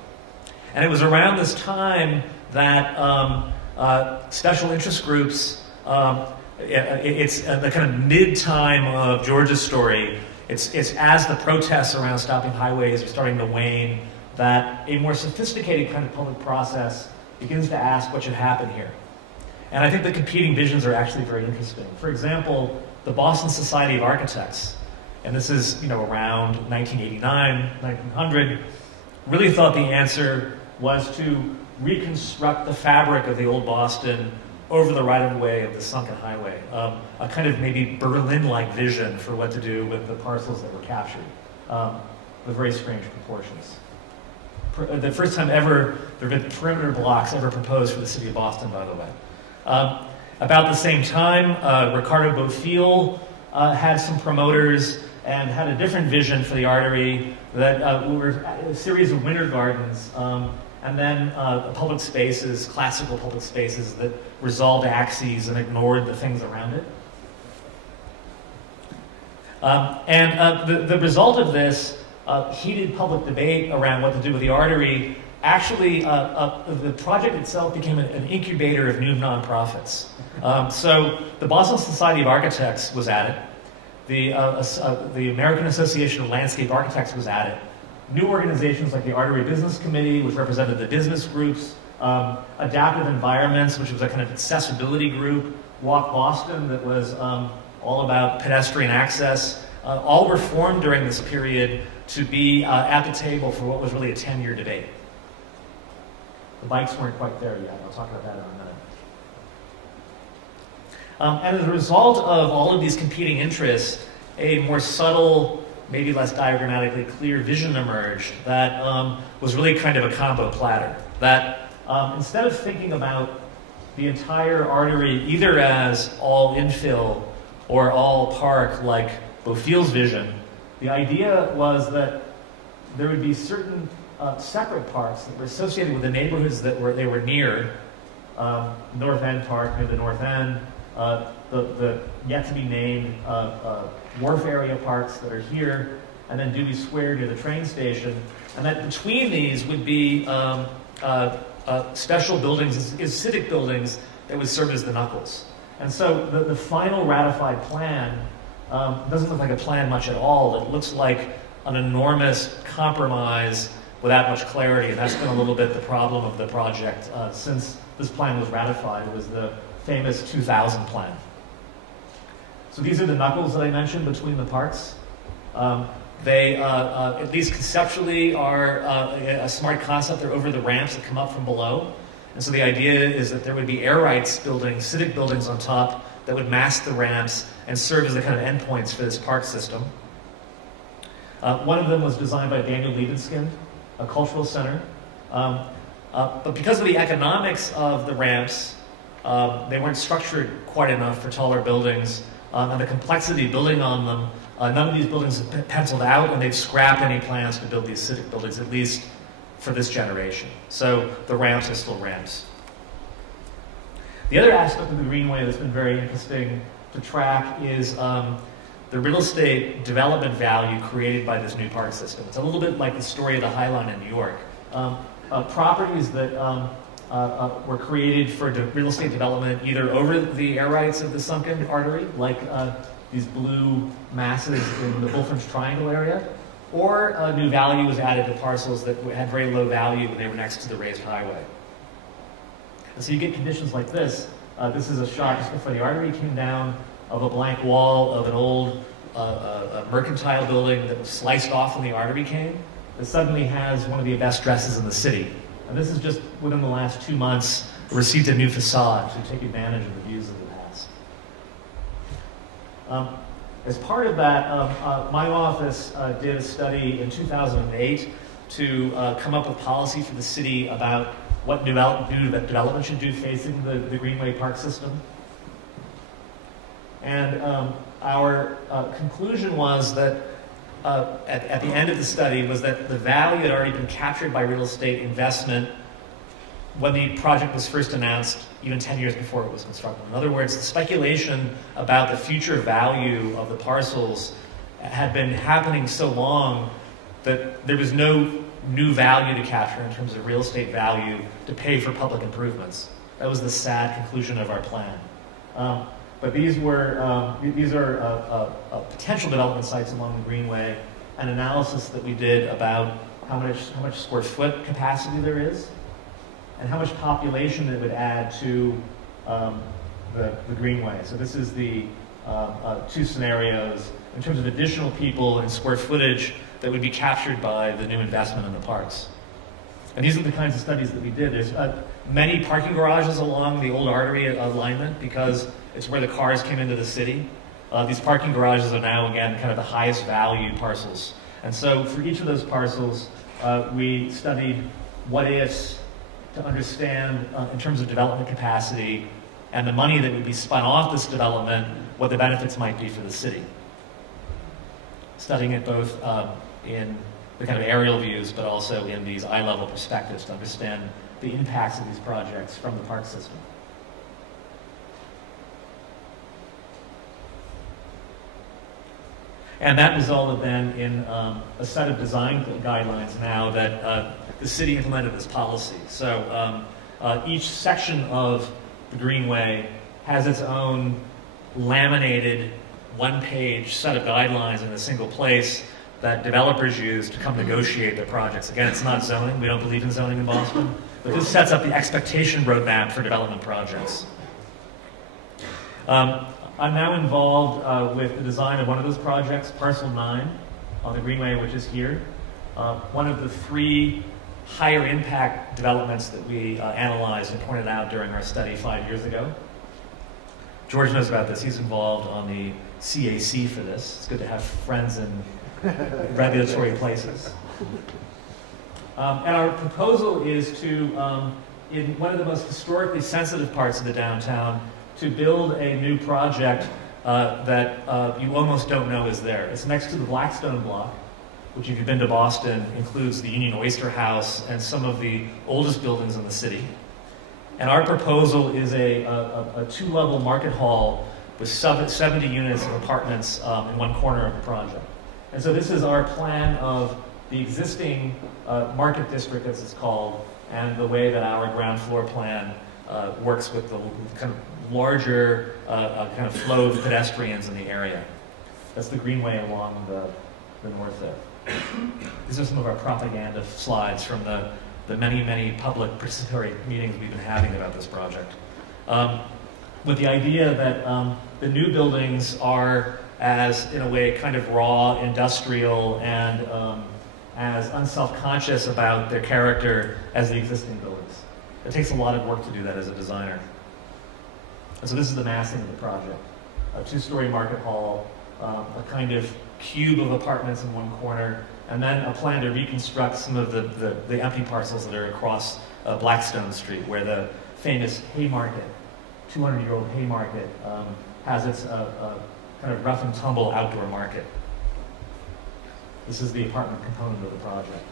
And it was around this time that special interest groups, it's the kind of mid-time of George's story. It's as the protests around stopping highways are starting to wane that a more sophisticated kind of public process begins to ask what should happen here. And I think the competing visions are actually very interesting. For example, the Boston Society of Architects, and this is around 1989, 1900, really thought the answer was to reconstruct the fabric of the old Boston over the right-of-way of the sunken highway, a kind of maybe Berlin-like vision for what to do with the parcels that were captured, with very strange proportions. The first time ever there have been perimeter blocks ever proposed for the city of Boston, by the way. About the same time, Ricardo Bofill had some promoters and had a different vision for the artery that were a series of winter gardens and then public spaces, classical public spaces that resolved axes and ignored the things around it. The result of this heated public debate around what to do with the artery. Actually, the project itself became an incubator of new nonprofits. So the Boston Society of Architects was at it. The American Association of Landscape Architects was at it. New organizations like the Artery Business Committee, which represented the business groups, Adaptive Environments, which was a kind of accessibility group, Walk Boston, that was all about pedestrian access, all were formed during this period to be at the table for what was really a 10-year debate. The bikes weren't quite there yet. I'll talk about that in a minute. And as a result of all of these competing interests, a more subtle, maybe less diagrammatically clear vision emerged that was really kind of a combo platter. That instead of thinking about the entire artery either as all infill or all park like Beaufield's vision, the idea was that there would be certain separate parks that were associated with the neighborhoods that they were near. North End Park near the North End, the yet to be named wharf area parks that are here, and then Dewey Square near the train station. And that between these would be special buildings, civic buildings that would serve as the knuckles. And so the final ratified plan doesn't look like a plan much at all. It looks like an enormous compromise without much clarity, and that's been a little bit the problem of the project since this plan was ratified. It was the famous 2000 plan. So these are the knuckles that I mentioned between the parks. They, at least conceptually, are a smart concept. They're over the ramps that come up from below. And so the idea is that there would be air rights buildings, civic buildings on top that would mask the ramps and serve as the kind of endpoints for this park system. One of them was designed by Daniel Liebenskind, a cultural center. But because of the economics of the ramps, they weren't structured quite enough for taller buildings, and the complexity of building on them, none of these buildings have been penciled out, and they've scrapped any plans to build these civic buildings, at least for this generation. So the ramps are still ramps. The other aspect of the Greenway that's been very interesting to track is the real estate development value created by this new park system. It's a little bit like the story of the High Line in New York. Properties that were created for real estate development either over the air rights of the sunken artery, like these blue masses in the Bullfinch Triangle area, or new value was added to parcels that had very low value when they were next to the raised highway. And so you get conditions like this. This is a shot just before the artery came down of a blank wall of an old mercantile building that was sliced off when the artery came. That suddenly has one of the best dresses in the city. And this is just within the last 2 months, received a new facade to take advantage of the views of the past. As part of that, my office did a study in 2008 to come up with policy for the city about what new development should do facing the Greenway Park system. And our conclusion was that at the end of the study was that the value had already been captured by real estate investment when the project was first announced, even 10 years before it was constructed. In other words, the speculation about the future value of the parcels had been happening so long that there was no new value to capture in terms of real estate value to pay for public improvements. That was the sad conclusion of our plan. But these are potential development sites along the Greenway, an analysis that we did about how much square foot capacity there is, and how much population it would add to the Greenway. So this is the two scenarios in terms of additional people and square footage that would be captured by the new investment in the parks. And these are the kinds of studies that we did. There's many parking garages along the old artery alignment because it's where the cars came into the city. These parking garages are now, again, kind of the highest value parcels. And so for each of those parcels, we studied what ifs to understand, in terms of development capacity, and the money that would be spun off this development, what the benefits might be for the city. Studying it both in the kind of aerial views, but also in these eye-level perspectives to understand the impacts of these projects from the park system. And that resulted then in a set of design guidelines now that the city implemented this policy. So each section of the Greenway has its own laminated one-page set of guidelines in a single place that developers use to come negotiate their projects. Again, it's not zoning. We don't believe in zoning in Boston. But this sets up the expectation roadmap for development projects. I'm now involved with the design of one of those projects, Parcel 9 on the Greenway, which is here. One of the 3 higher impact developments that we analyzed and pointed out during our study 5 years ago. George knows about this. He's involved on the CAC for this. It's good to have friends in regulatory places. And our proposal is to, in one of the most historically sensitive parts of the downtown, to build a new project that you almost don't know is there. It's next to the Blackstone block, which, if you've been to Boston, includes the Union Oyster House and some of the oldest buildings in the city. And our proposal is a two-level market hall with 70 units of apartments in one corner of the project. And so this is our plan of the existing market district, as it's called, and the way that our ground floor plan works with the kind of larger kind of flow of pedestrians in the area. That's the greenway along the north there. These are some of our propaganda slides from the many, many public participatory meetings we've been having about this project. With the idea that the new buildings are, as in a way, kind of raw, industrial, and as unself-conscious about their character as the existing buildings. It takes a lot of work to do that as a designer. And so this is the massing of the project. A two-story market hall, a kind of cube of apartments in one corner, and then a plan to reconstruct some of the empty parcels that are across Blackstone Street, where the famous Haymarket, 200-year-old Haymarket, has its kind of rough and tumble outdoor market. This is the apartment component of the project.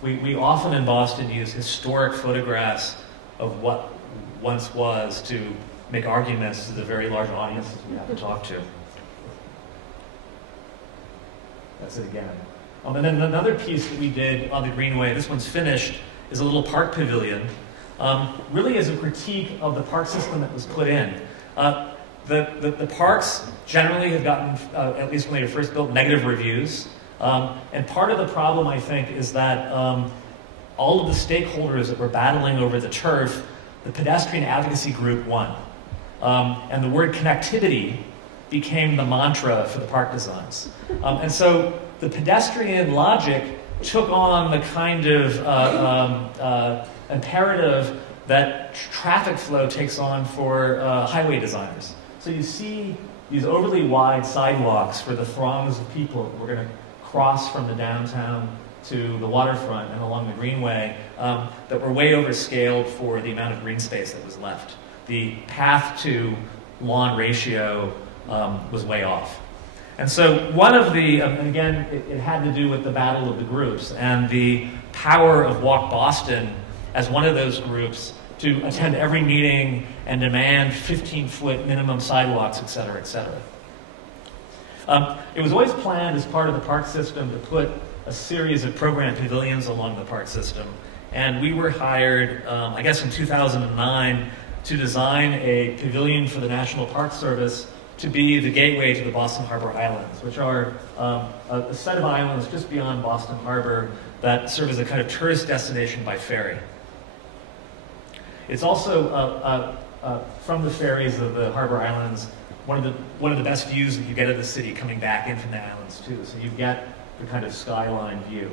We often in Boston use historic photographs of what once was to make arguments to the very large audiences we have to talk to. That's it again. And then another piece that we did on the Greenway, this one's finished, is a little park pavilion, really as a critique of the park system that was put in. The parks generally have gotten, at least when they were first built, negative reviews. And part of the problem, I think, is that all of the stakeholders that were battling over the turf, the pedestrian advocacy group won. And the word connectivity became the mantra for the park designs. And so the pedestrian logic took on the kind of imperative that traffic flow takes on for highway designers. So you see these overly wide sidewalks for the throngs of people that were going to cross from the downtown to the waterfront and along the Greenway that were way overscaled for the amount of green space that was left. The path to lawn ratio was way off. And so one of the, and again, it had to do with the battle of the groups and the power of Walk Boston as one of those groups to attend every meeting and demand 15-foot minimum sidewalks, et cetera, et cetera. It was always planned as part of the park system to put a series of program pavilions along the park system. And we were hired, I guess in 2009, to design a pavilion for the National Park Service to be the gateway to the Boston Harbor Islands, which are a set of islands just beyond Boston Harbor that serve as a kind of tourist destination by ferry. It's also, from the ferries of the Harbor Islands, one of the best views that you get of the city coming back in from the islands too. So you get the kind of skyline view.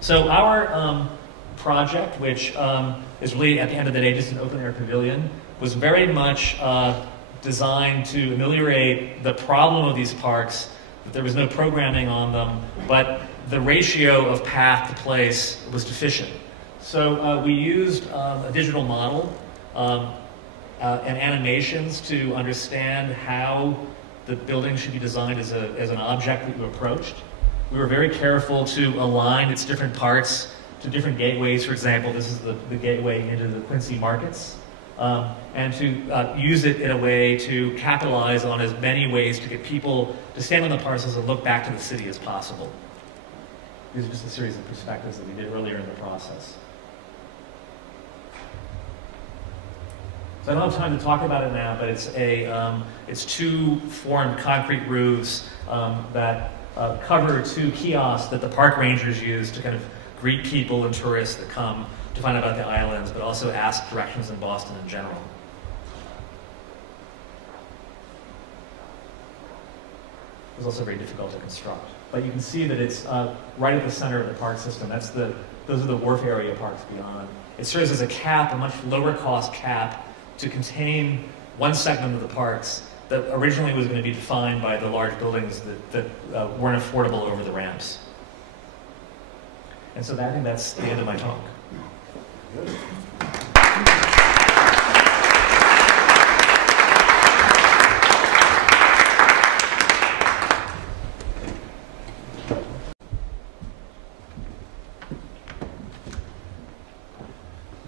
So our project, which is really at the end of the day just an open air pavilion, was very much designed to ameliorate the problem of these parks, that there was no programming on them, but the ratio of path to place was deficient. So we used a digital model and animations to understand how the building should be designed as an object that you approached. We were very careful to align its different parts to different gateways. For example, this is the gateway into the Quincy markets. And to use it in a way to capitalize on as many ways to get people to stand on the parcels and look back to the city as possible. These are just a series of perspectives that we did earlier in the process. So I don't have time to talk about it now, but it's two formed concrete roofs that cover two kiosks that the park rangers use to kind of greet people and tourists that come to find out about the islands, but also ask directions in Boston in general. It was also very difficult to construct. But you can see that it's right at the center of the park system. Those are the wharf area parks beyond. It serves as a cap, a much lower cost cap, to contain one segment of the parks that originally was going to be defined by the large buildings that weren't affordable over the ramps. And so I think that's the end of my talk. Good.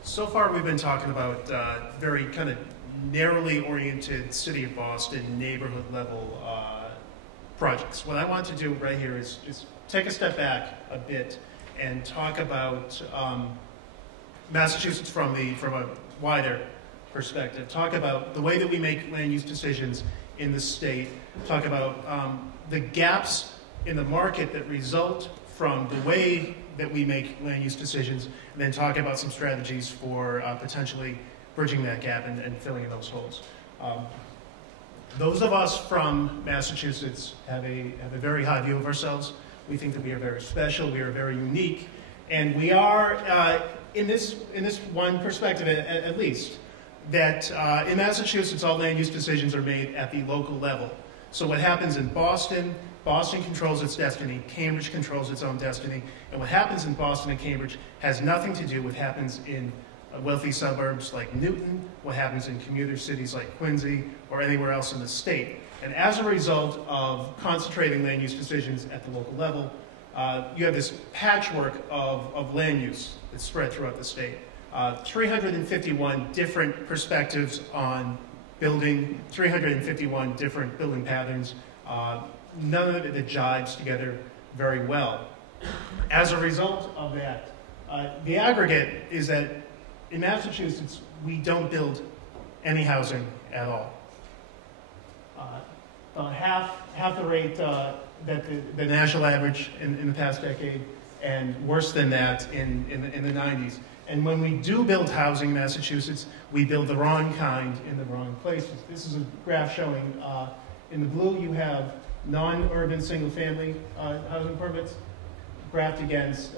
So far, we've been talking about very kind of narrowly oriented City of Boston neighborhood level projects. What I want to do right here is take a step back a bit and talk about Massachusetts from a wider perspective. Talk about the way that we make land use decisions in the state. Talk about the gaps in the market that result from the way that we make land use decisions, and then talk about some strategies for potentially bridging that gap and filling in those holes. Those of us from Massachusetts have a very high view of ourselves. We think that we are very special, we are very unique, and we are, in this one perspective at least, that in Massachusetts all land use decisions are made at the local level. So what happens in Boston, Boston controls its destiny, Cambridge controls its own destiny, and what happens in Boston and Cambridge has nothing to do with what happens in wealthy suburbs like Newton, what happens in commuter cities like Quincy, or anywhere else in the state. And as a result of concentrating land use decisions at the local level, you have this patchwork of land use that's spread throughout the state. 351 different perspectives on building, 351 different building patterns, none of it that jives together very well. As a result of that, the aggregate is that in Massachusetts, we don't build any housing at all. Half the rate that the national average in the past decade, and worse than that in the 90s. And when we do build housing in Massachusetts, we build the wrong kind in the wrong places. This is a graph showing, in the blue you have non-urban single-family housing permits graphed against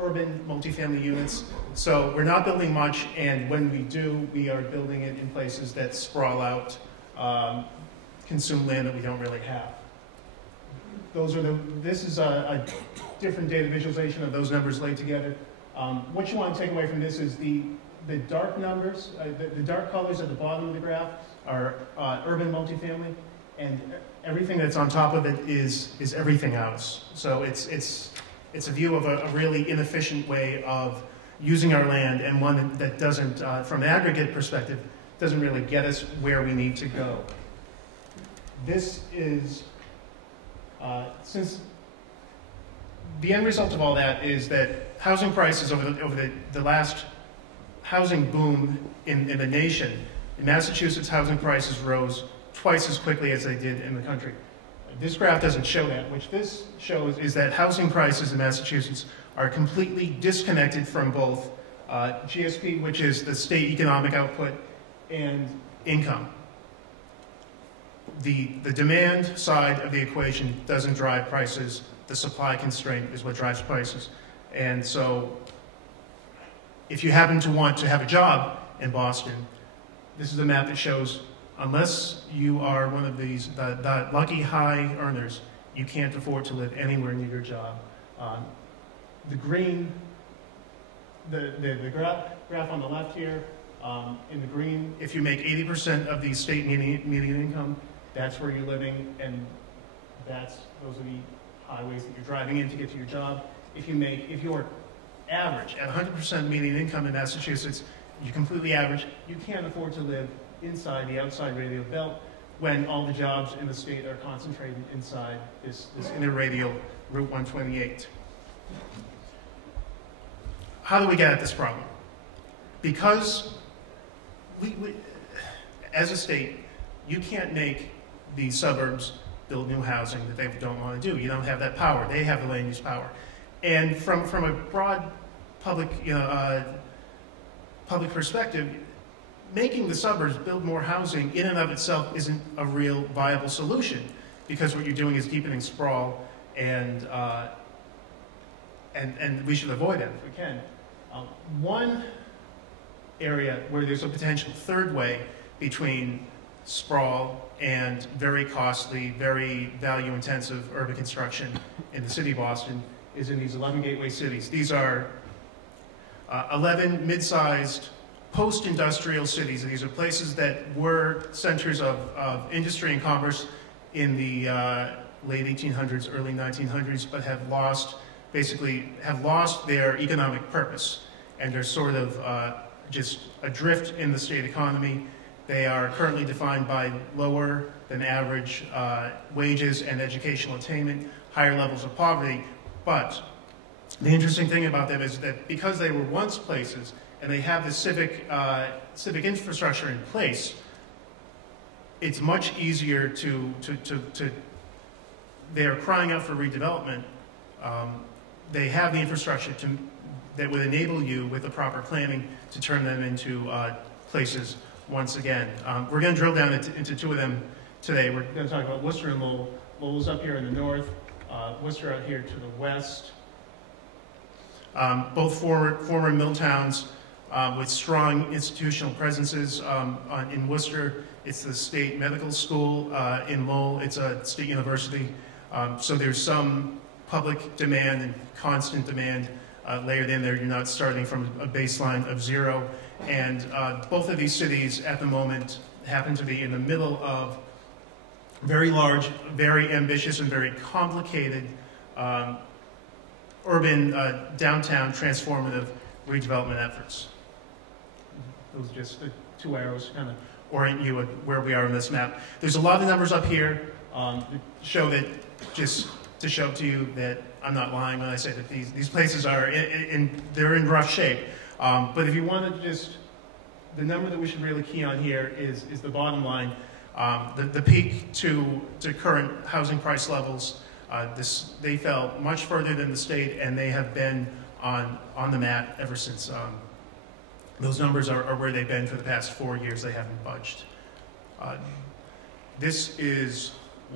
urban multifamily units. So we're not building much, and when we do, we are building it in places that sprawl out, consume land that we don't really have. This is a different data visualization of those numbers laid together. What you want to take away from this is the dark numbers, the dark colors at the bottom of the graph are urban multifamily, and everything that's on top of it is everything else. So it's a view of a really inefficient way of using our land, and one that doesn't, from an aggregate perspective, doesn't really get us where we need to go. This is, since the end result of all that is that housing prices over the last housing boom in the nation, in Massachusetts, housing prices rose twice as quickly as they did in the country. This graph doesn't show that. What this shows is that housing prices in Massachusetts are completely disconnected from both GSP, which is the state economic output, and income. The demand side of the equation doesn't drive prices. The supply constraint is what drives prices. And so if you happen to want to have a job in Boston, this is a map that shows unless you are one of these the lucky high earners, you can't afford to live anywhere near your job. The green, the graph on the left here, in the green, if you make 80% of the state median income, that's where you're living, and those are the highways that you're driving in to get to your job. If you're average at 100% median income in Massachusetts, you're completely average, you can't afford to live inside the outside radial belt when all the jobs in the state are concentrated inside this inner radial Route 128. How do we get at this problem? Because we as a state, you can't make the suburbs build new housing that they don't want to do. You don't have that power. They have the land use power. And from a broad public public perspective, making the suburbs build more housing in and of itself isn't a real viable solution, because what you're doing is deepening sprawl, and we should avoid that if we can. One area where there's a potential third way between sprawl, and very costly, very value-intensive urban construction in the city of Boston is in these 11 gateway cities. These are 11 mid-sized post-industrial cities. These are places that were centers of industry and commerce in the late 1800s, early 1900s, but have lost their economic purpose, and they're sort of just adrift in the state economy. They are currently defined by lower than average wages and educational attainment, higher levels of poverty. But the interesting thing about them is that because they were once places and they have the civic infrastructure in place, it's much easier they are crying out for redevelopment. They have the infrastructure that would enable you, with the proper planning, to turn them into places once again. We're going to drill down into two of them today. We're going to talk about Worcester and Lowell. Lowell's up here in the north, Worcester out here to the west. Both former mill towns with strong institutional presences. In Worcester, it's the State Medical School. In Lowell, it's a state university. So there's some public demand and constant demand layered in there. You're not starting from a baseline of zero. And both of these cities at the moment happen to be in the middle of very large, very ambitious, and very complicated urban downtown transformative redevelopment efforts. Those are just the two arrows to kind of orient you at where we are on this map. There's a lot of numbers up here to show to you that I'm not lying when I say that these places are they're in rough shape. But if you want to the number that we should really key on here is the bottom line. The peak to current housing price levels, they fell much further than the state, and they have been on the map ever since. Those numbers are where they've been for the past 4 years. They haven't budged. This is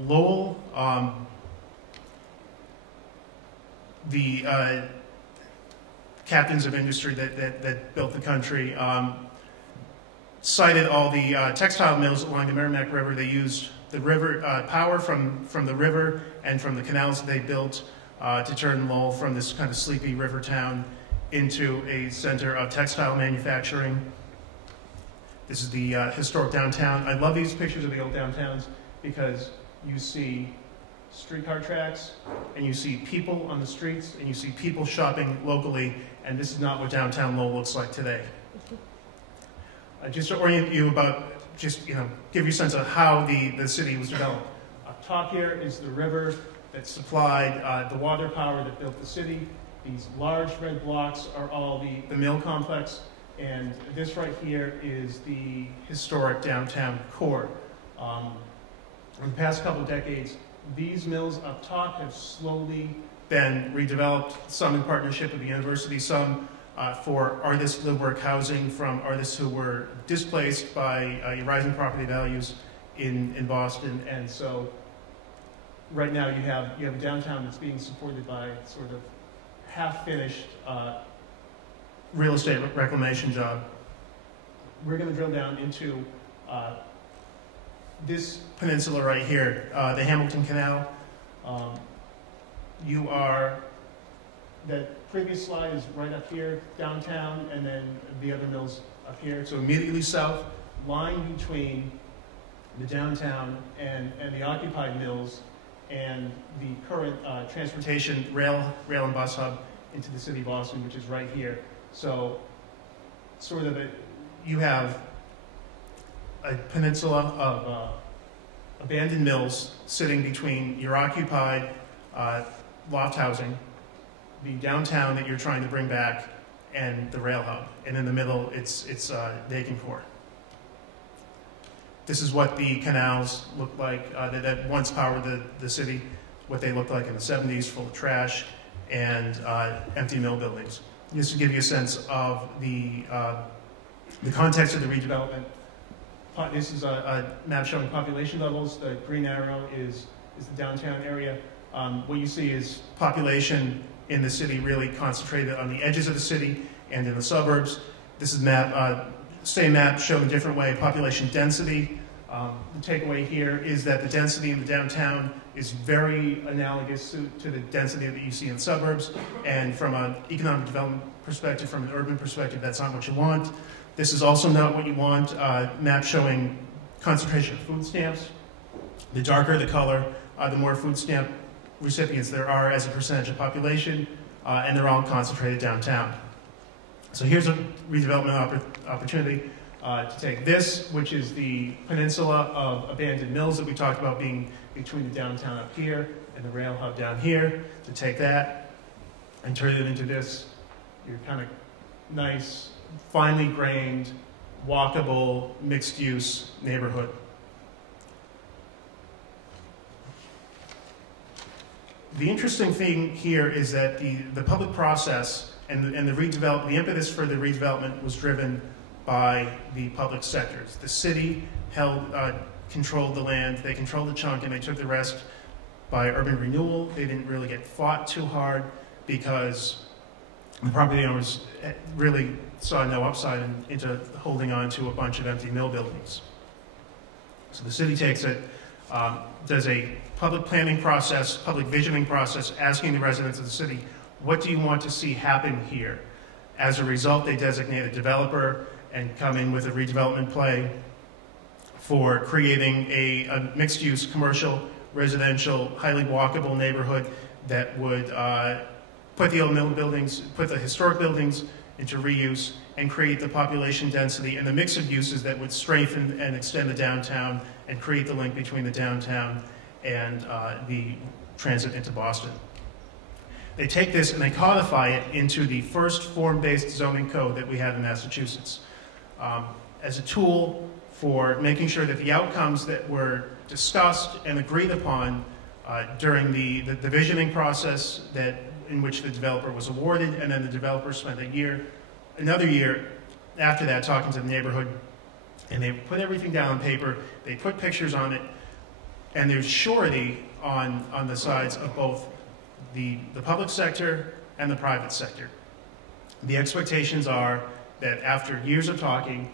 Lowell. The captains of industry that built the country cited all the textile mills along the Merrimack River. They used the river power from the river and from the canals that they built to turn Lowell from this kind of sleepy river town into a center of textile manufacturing. This is the historic downtown. I love these pictures of the old downtowns because you see streetcar tracks, and you see people on the streets, and you see people shopping locally, and this is not what downtown Lowell looks like today. Just to orient you about, give you a sense of how the city was developed. Up top here is the river that supplied the water power that built the city. These large red blocks are all the mill complex, and this right here is the historic downtown core. In the past couple of decades, these mills up top have slowly been redeveloped, some in partnership with the university, some for artist live work housing from artists who were displaced by rising property values in Boston. And so right now you have a downtown that's being supported by sort of half-finished real estate reclamation job. We're going to drill down into this peninsula right here, the Hamilton Canal. That previous slide is right up here, downtown, and then the other mills up here. So immediately south, lying between the downtown and the occupied mills and the current transportation rail and bus hub into the city of Boston, which is right here. So sort of you have a peninsula of abandoned mills sitting between your occupied loft housing, the downtown that you're trying to bring back, and the rail hub. And in the middle, it's vacant core. This is what the canals looked like that once powered the city, what they looked like in the 70s, full of trash and empty mill buildings. Just to give you a sense of the context of the redevelopment. This is a map showing population levels. The green arrow is the downtown area. What you see is population in the city really concentrated on the edges of the city and in the suburbs. This is same map shown a different way. Population density The takeaway here is that the density in the downtown is very analogous to the density that you see in suburbs, and from an economic development perspective, from an urban perspective, that's not what you want. This is also not what you want. Map showing concentration of food stamps. The darker the color, the more food stamp recipients there are as a percentage of population, and they're all concentrated downtown. So here's a redevelopment opportunity to take this, which is the peninsula of abandoned mills that we talked about being between the downtown up here and the rail hub down here, to take that and turn it into this, your kind of nice, finely grained, walkable, mixed-use neighborhood. The interesting thing here is that the public process and the redevelopment, the impetus for the redevelopment was driven by the public sectors. The city controlled the land, they controlled the chunk, and they took the rest by urban renewal. They didn't really get fought too hard because the property owners really saw no upside into holding on to a bunch of empty mill buildings. So the city takes it, does a public planning process, public visioning process, asking the residents of the city, what do you want to see happen here? As a result, they designate a developer and come in with a redevelopment play for creating a mixed-use, commercial, residential, highly walkable neighborhood that would put the old mill buildings, put the historic buildings into reuse, and create the population density and the mix of uses that would strengthen and extend the downtown and create the link between the downtown and the transit into Boston. They take this and they codify it into the first form-based zoning code that we have in Massachusetts as a tool for making sure that the outcomes that were discussed and agreed upon during the visioning process in which the developer was awarded, and then the developer spent another year after that talking to the neighborhood, and they put everything down on paper, they put pictures on it, and there's surety on the sides of both the public sector and the private sector. The expectations are that after years of talking,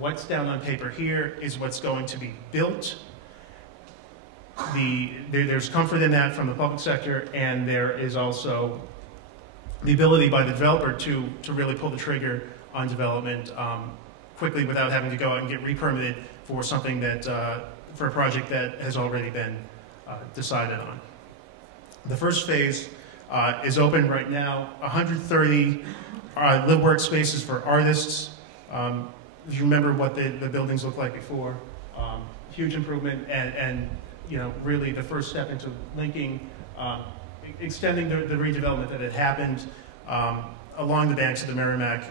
what's down on paper here is what's going to be built. There's comfort in that from the public sector, and there is also the ability by the developer to really pull the trigger on development quickly without having to go out and get re-permitted for something for a project that has already been decided on. The first phase is open right now, 130 live work spaces for artists. If you remember what the buildings looked like before, huge improvement, and really the first step into linking, extending the redevelopment that had happened along the banks of the Merrimack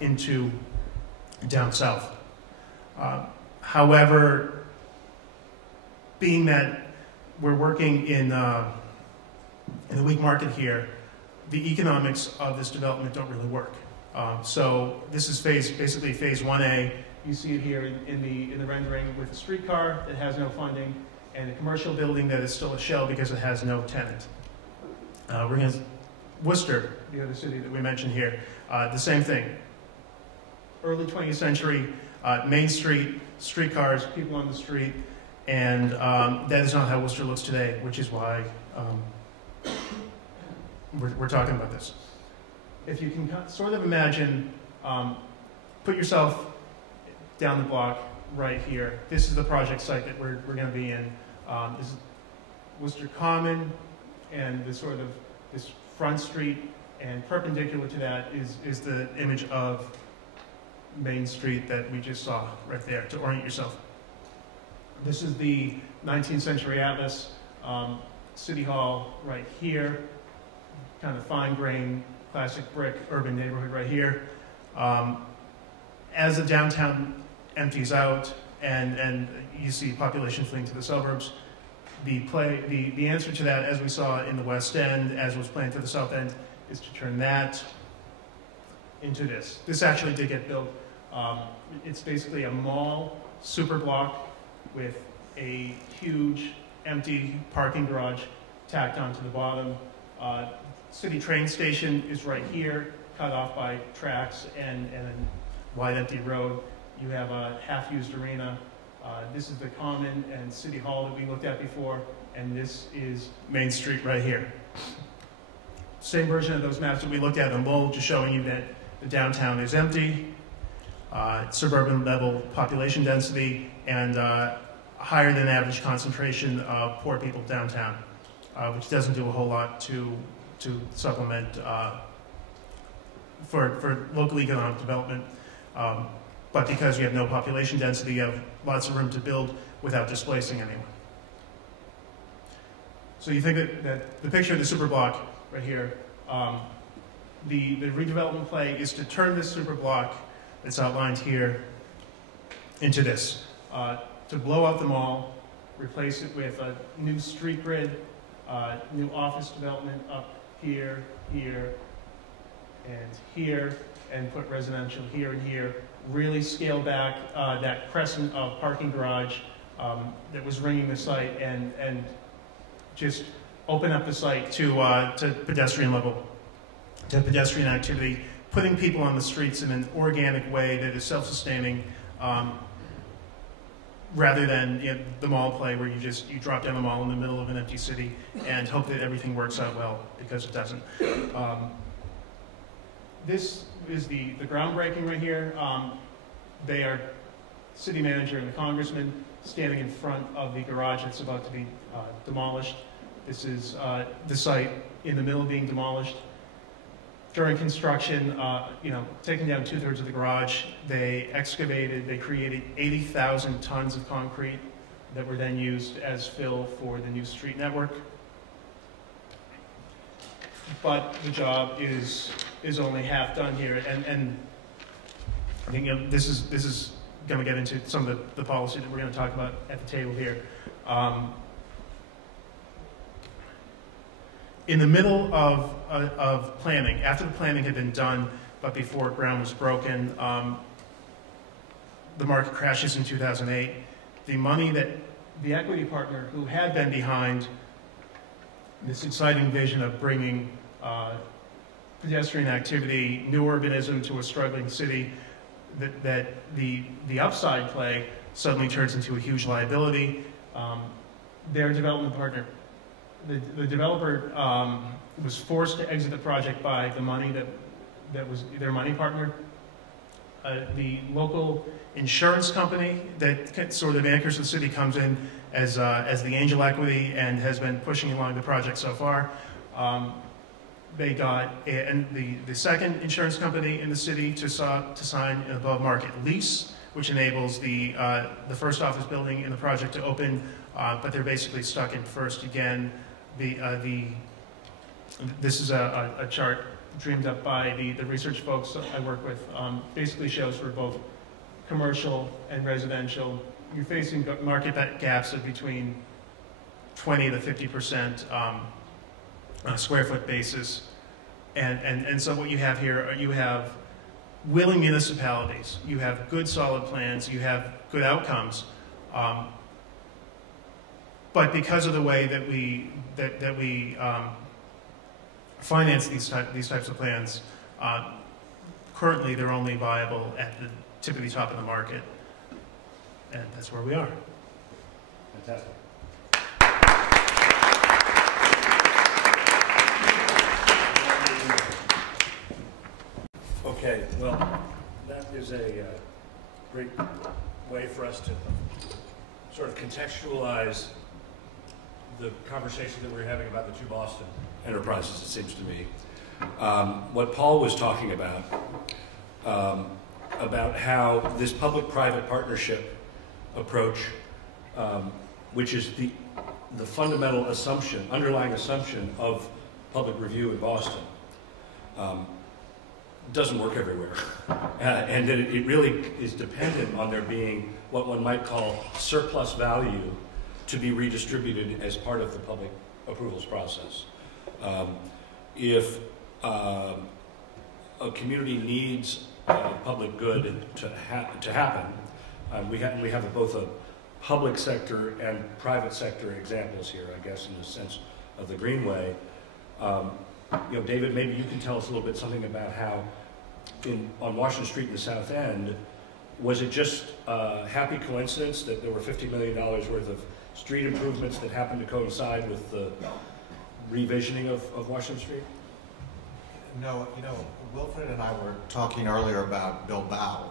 into down south. However, being that we're working in the weak market here, the economics of this development don't really work. So this is basically phase 1A. You see it here in the rendering with a streetcar that has no funding and a commercial building that is still a shell because it has no tenant. We're in Worcester, the other city that we mentioned here, the same thing. Early 20th century, Main Street, streetcars, people on the street, and that is not how Worcester looks today, which is why we're talking about this. If you can sort of imagine, put yourself down the block right here. This is the project site that we're going to be in. This is Worcester Common, and this front street, and perpendicular to that is the image of Main Street that we just saw right there to orient yourself. This is the 19th century atlas, City Hall right here, kind of fine-grained, classic brick urban neighborhood right here. As the downtown empties out and you see population fleeing to the suburbs, the answer to that, as we saw in the West End, as was planned for the South End, is to turn that into this. This actually did get built. It's basically a mall super block with a huge empty parking garage tacked onto the bottom. City train station is right here, cut off by tracks and a wide empty road. You have a half-used arena This is the Common and City Hall that we looked at before, and this is Main Street right here. Same version of those maps that we looked at in Lowell, just showing you that the downtown is empty, suburban level population density, and higher than average concentration of poor people downtown, which doesn't do a whole lot to supplement for local economic development. But because you have no population density, you have lots of room to build without displacing anyone. So you think that the picture of the superblock right here, the redevelopment play is to turn this superblock that's outlined here into this, to blow out the mall, replace it with a new street grid, new office development up here, here, and here, and put residential here and here. Really scale back that crescent of parking garage that was ringing the site, and just open up the site to pedestrian level, to pedestrian activity, putting people on the streets in an organic way that is self-sustaining, rather than the mall play where you drop down the mall in the middle of an empty city and hope that everything works out well, because it doesn't. This is the groundbreaking right here. They are city manager and the congressman standing in front of the garage that's about to be demolished. This is the site in the middle being demolished. During construction, taking down 2/3 of the garage, they created 80,000 tons of concrete that were then used as fill for the new street network. But the job is only half done here, and I think this is going to get into some of the policy that we're going to talk about at the table here. In the middle of planning, after the planning had been done, but before ground was broken, the market crashes in 2008. The money that the equity partner who had been behind this exciting vision of bringing pedestrian activity, new urbanism to a struggling city, that the upside play suddenly turns into a huge liability. Their development partner, the developer was forced to exit the project by the money that was their money partner. The local insurance company that sort of anchors the city comes in as the angel equity and has been pushing along the project so far. They got the second insurance company in the city to sign an above market lease, which enables the first office building in the project to open, but they're basically stuck in first again. This is a chart dreamed up by the research folks I work with. Basically shows for both commercial and residential, you're facing market gaps of between 20 to 50% on a square foot basis. And so what you have here, you have willing municipalities, you have good solid plans, you have good outcomes. But because of the way that we finance these types of plans, currently they're only viable at the typically top of the market, and that's where we are. Fantastic. Okay, well, that is a great way for us to sort of contextualize the conversation that we're having about the two Boston enterprises, it seems to me. What Paul was talking about how this public-private partnership approach, which is the fundamental assumption, underlying assumption of public review in Boston, doesn't work everywhere. And that it really is dependent on there being what one might call surplus value to be redistributed as part of the public approvals process. If a community needs public good to happen, we have both a public sector and private sector examples here, I guess, in the sense of the Greenway. David, maybe you can tell us a little bit something about how on Washington Street in the South End, Was it just a happy coincidence that there were $50 million worth of street improvements that happened to coincide with the revisioning of Washington Street? No, Wilfred and I were talking earlier about Bilbao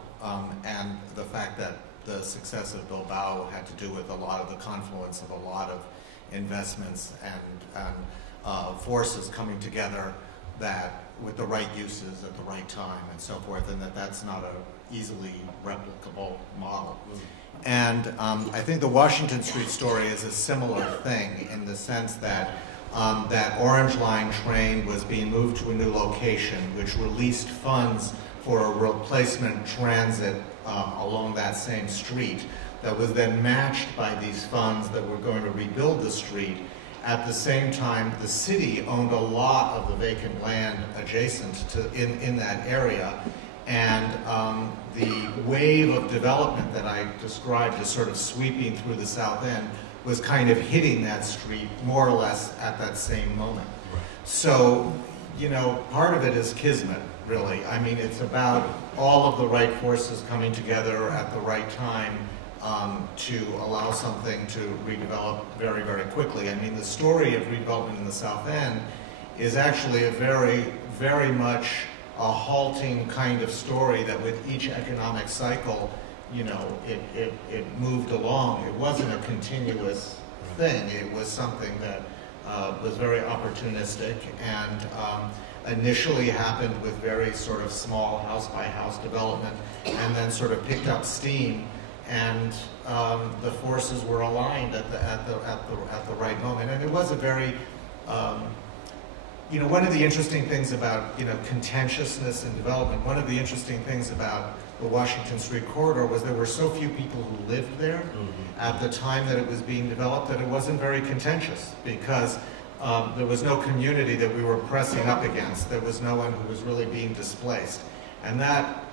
and the fact that the success of Bilbao had to do with a lot of the confluence of a lot of investments and forces coming together that with the right uses at the right time and so forth, and that's not a easily replicable model. And I think the Washington Street story is a similar thing in the sense that that Orange Line train was being moved to a new location, which released funds for a replacement transit along that same street that was then matched by these funds that were going to rebuild the street. At the same time, the city owned a lot of the vacant land adjacent to in that area, and the wave of development that I described as sort of sweeping through the South End was kind of hitting that street more or less at that same moment. Right. So, part of it is kismet, really. I mean, it's about all of the right forces coming together at the right time to allow something to redevelop very, very quickly. I mean, the story of redevelopment in the South End is actually a very, very much a halting kind of story that with each economic cycle, it moved along. It wasn't a continuous thing. It was something that was very opportunistic and initially happened with very sort of small house-by-house development and then sort of picked up steam, and the forces were aligned at the right moment. And it was a very one of the interesting things about, contentiousness in development, one of the interesting things about the Washington Street corridor was there were so few people who lived there at the time that it was being developed that it wasn't very contentious, because there was no community that we were pressing up against. There was no one who was really being displaced. And that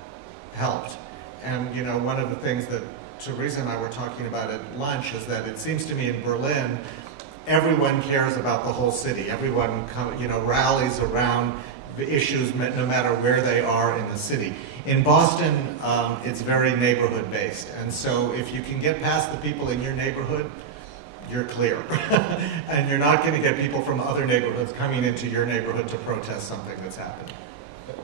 helped. And, one of the things that Teresa and I were talking about at lunch is that it seems to me in Berlin, everyone cares about the whole city. Everyone, rallies around the issues no matter where they are in the city. In Boston, it's very neighborhood-based. And so if you can get past the people in your neighborhood, you're clear. And you're not going to get people from other neighborhoods coming into your neighborhood to protest something that's happened.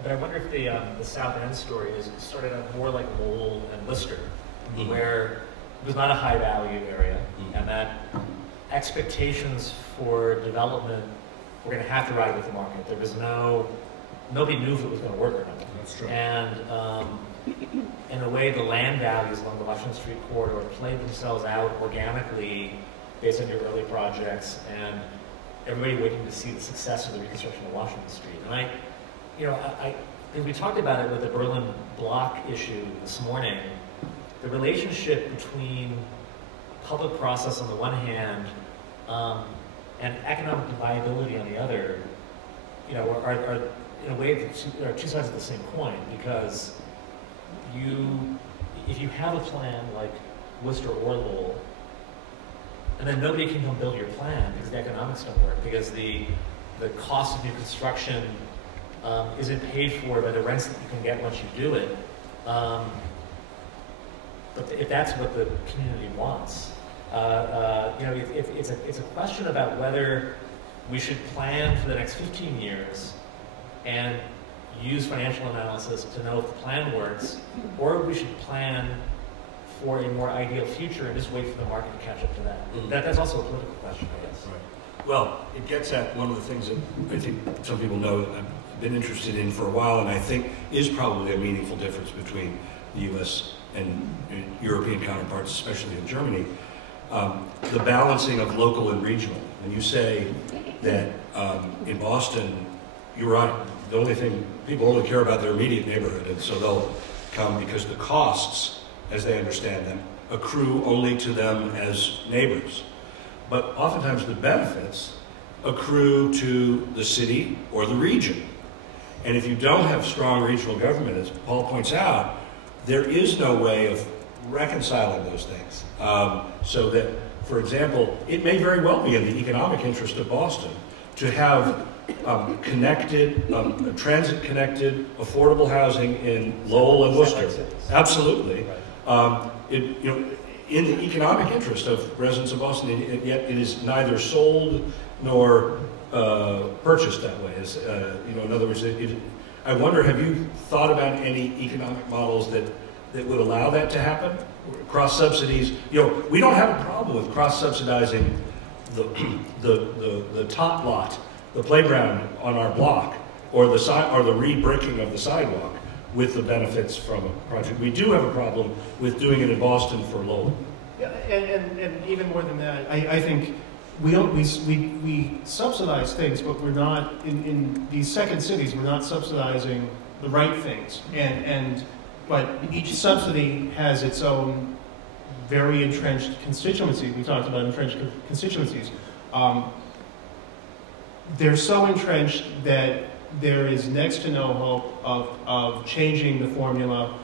But I wonder if the South End story started out more like Lowell and Worcester, where it was not a high-value area, and that expectations for development were going to have to ride with the market. There was nobody knew if it was going to work or not. That's true. And in a way, the land values along the Washington Street corridor played themselves out organically based on your early projects, and everybody waiting to see the success of the reconstruction of Washington Street. And we talked about it with the Berlin block issue this morning. The relationship between public process on the one hand and economic viability on the other, are in a way are two sides of the same coin, because if you have a plan like Worcester or Lowell, and then nobody can come build your plan because the economics don't work, because the cost of new construction isn't paid for by the rents that you can get once you do it. But if that's what the community wants, it's a question about whether we should plan for the next 15 years and use financial analysis to know if the plan works, or we should plan for a more ideal future and just wait for the market to catch up to that. That's also a political question, I guess. Right. Well, it gets at one of the things that I think some people know that I've been interested in for a while, and I think is probably a meaningful difference between the U.S. and European counterparts, especially in Germany, the balancing of local and regional. And you say that in Boston, you're right, the only thing, people only care about their immediate neighborhood, and so they'll come because the costs, as they understand them, accrue only to them as neighbors. But oftentimes the benefits accrue to the city or the region. And if you don't have strong regional government, as Paul points out, there is no way of reconciling those things. So that, for example, it may very well be in the economic interest of Boston to have connected, transit-connected, affordable housing in Lowell and Worcester. Absolutely. In the economic interest of residents of Boston, and yet it is neither sold nor purchased that way. In other words, I wonder, have you thought about any economic models that would allow that to happen? Cross subsidies. We don't have a problem with cross subsidizing the top lot, the playground on our block, or the re-bricking of the sidewalk with the benefits from a project. We do have a problem with doing it in Boston for Lowell. Yeah, and even more than that, I think we subsidize things, but we're not in these second cities. We're not subsidizing the right things, but each subsidy has its own very entrenched constituency. We talked about entrenched constituencies. They're so entrenched that there is next to no hope of changing the formula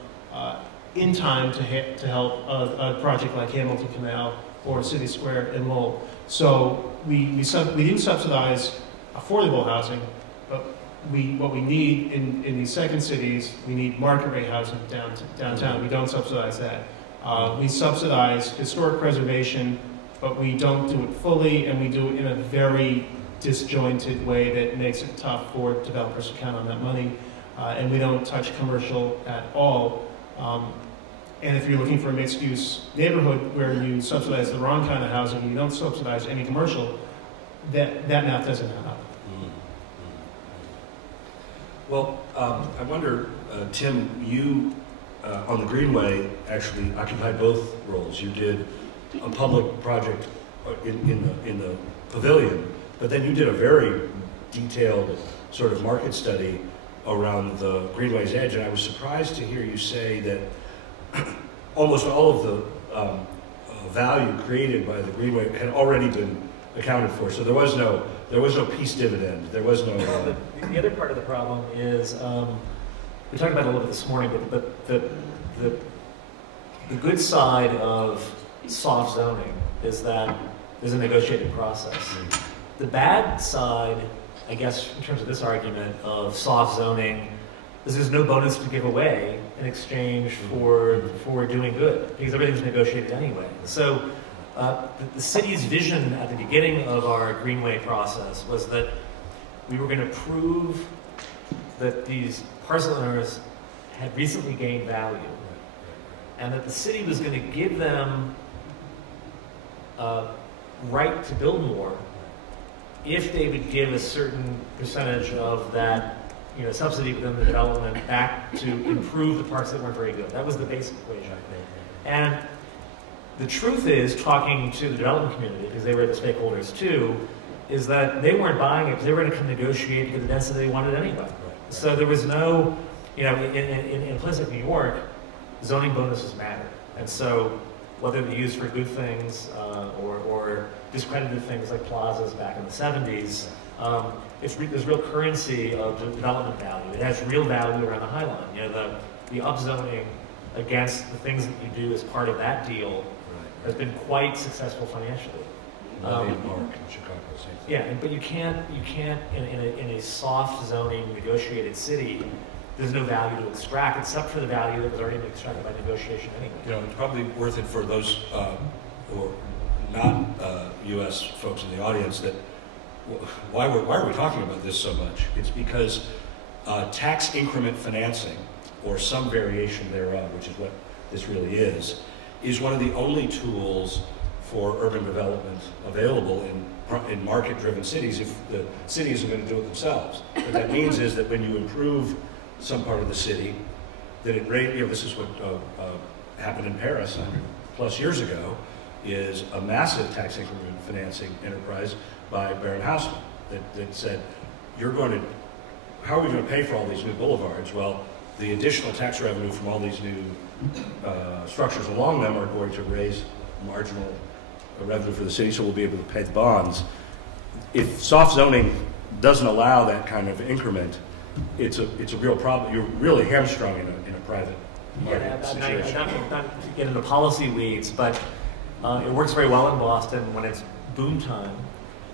in time to help a project like Hamilton Canal or City Square in Lowell. So we do subsidize affordable housing, but what we need in these second cities, we need market rate housing downtown. We don't subsidize that. We subsidize historic preservation, but we don't do it fully, and we do it in a very disjointed way that makes it tough for developers to count on that money. And we don't touch commercial at all. And if you're looking for a mixed-use neighborhood where you subsidize the wrong kind of housing, you don't subsidize any commercial, that math doesn't add up. Well, I wonder, Tim, you on the Greenway actually occupied both roles. You did a public project in the pavilion, but then you did a very detailed sort of market study around the Greenway's edge, and I was surprised to hear you say that almost all of the value created by the Greenway had already been accounted for. So there was no peace dividend. There was no. The other part of the problem is we talked about it a little bit this morning, but the good side of soft zoning is that there's a negotiated process. The bad side, I guess, in terms of this argument of soft zoning, is there's no bonus to give away in exchange for doing good, because everything's negotiated anyway. So the city's vision at the beginning of our Greenway process was that we were going to prove that these parcel owners had recently gained value, and that the city was going to give them a right to build more if they would give a certain percentage of that subsidy within the development back to improve the parts that weren't very good. That was the basic equation. And the truth is, talking to the development community, because they were the stakeholders too, is that they weren't buying it because they were going to come negotiate to get the density they wanted anyway. So there was no, in a place like New York, zoning bonuses matter. And so whether they're used for good things or discredited things like plazas back in the 70s, there's real currency of development value. It has real value around the High Line. The upzoning against the things that you do as part of that deal has been quite successful financially. Yeah, but you can't in a soft zoning negotiated city. There's no value to extract except for the value that was already been extracted by negotiation anyway. It's probably worth it for those who are not U.S. folks in the audience that why are we talking about this so much? It's because tax increment financing, or some variation thereof, which is what this really is one of the only tools for urban development available in market-driven cities if the city isn't going to do it themselves. What that means is that when you improve some part of the city, that this is what happened in Paris 100+ years ago, is a massive tax increment financing enterprise by Baron Haussmann that said, how are we going to pay for all these new boulevards? Well, the additional tax revenue from all these new structures along them are going to raise marginal revenue for the city, so we'll be able to pay the bonds. If soft zoning doesn't allow that kind of increment, it's a real problem. You're really hamstrung in a private market situation. Not to get into policy weeds, but it works very well in Boston when it's boom time.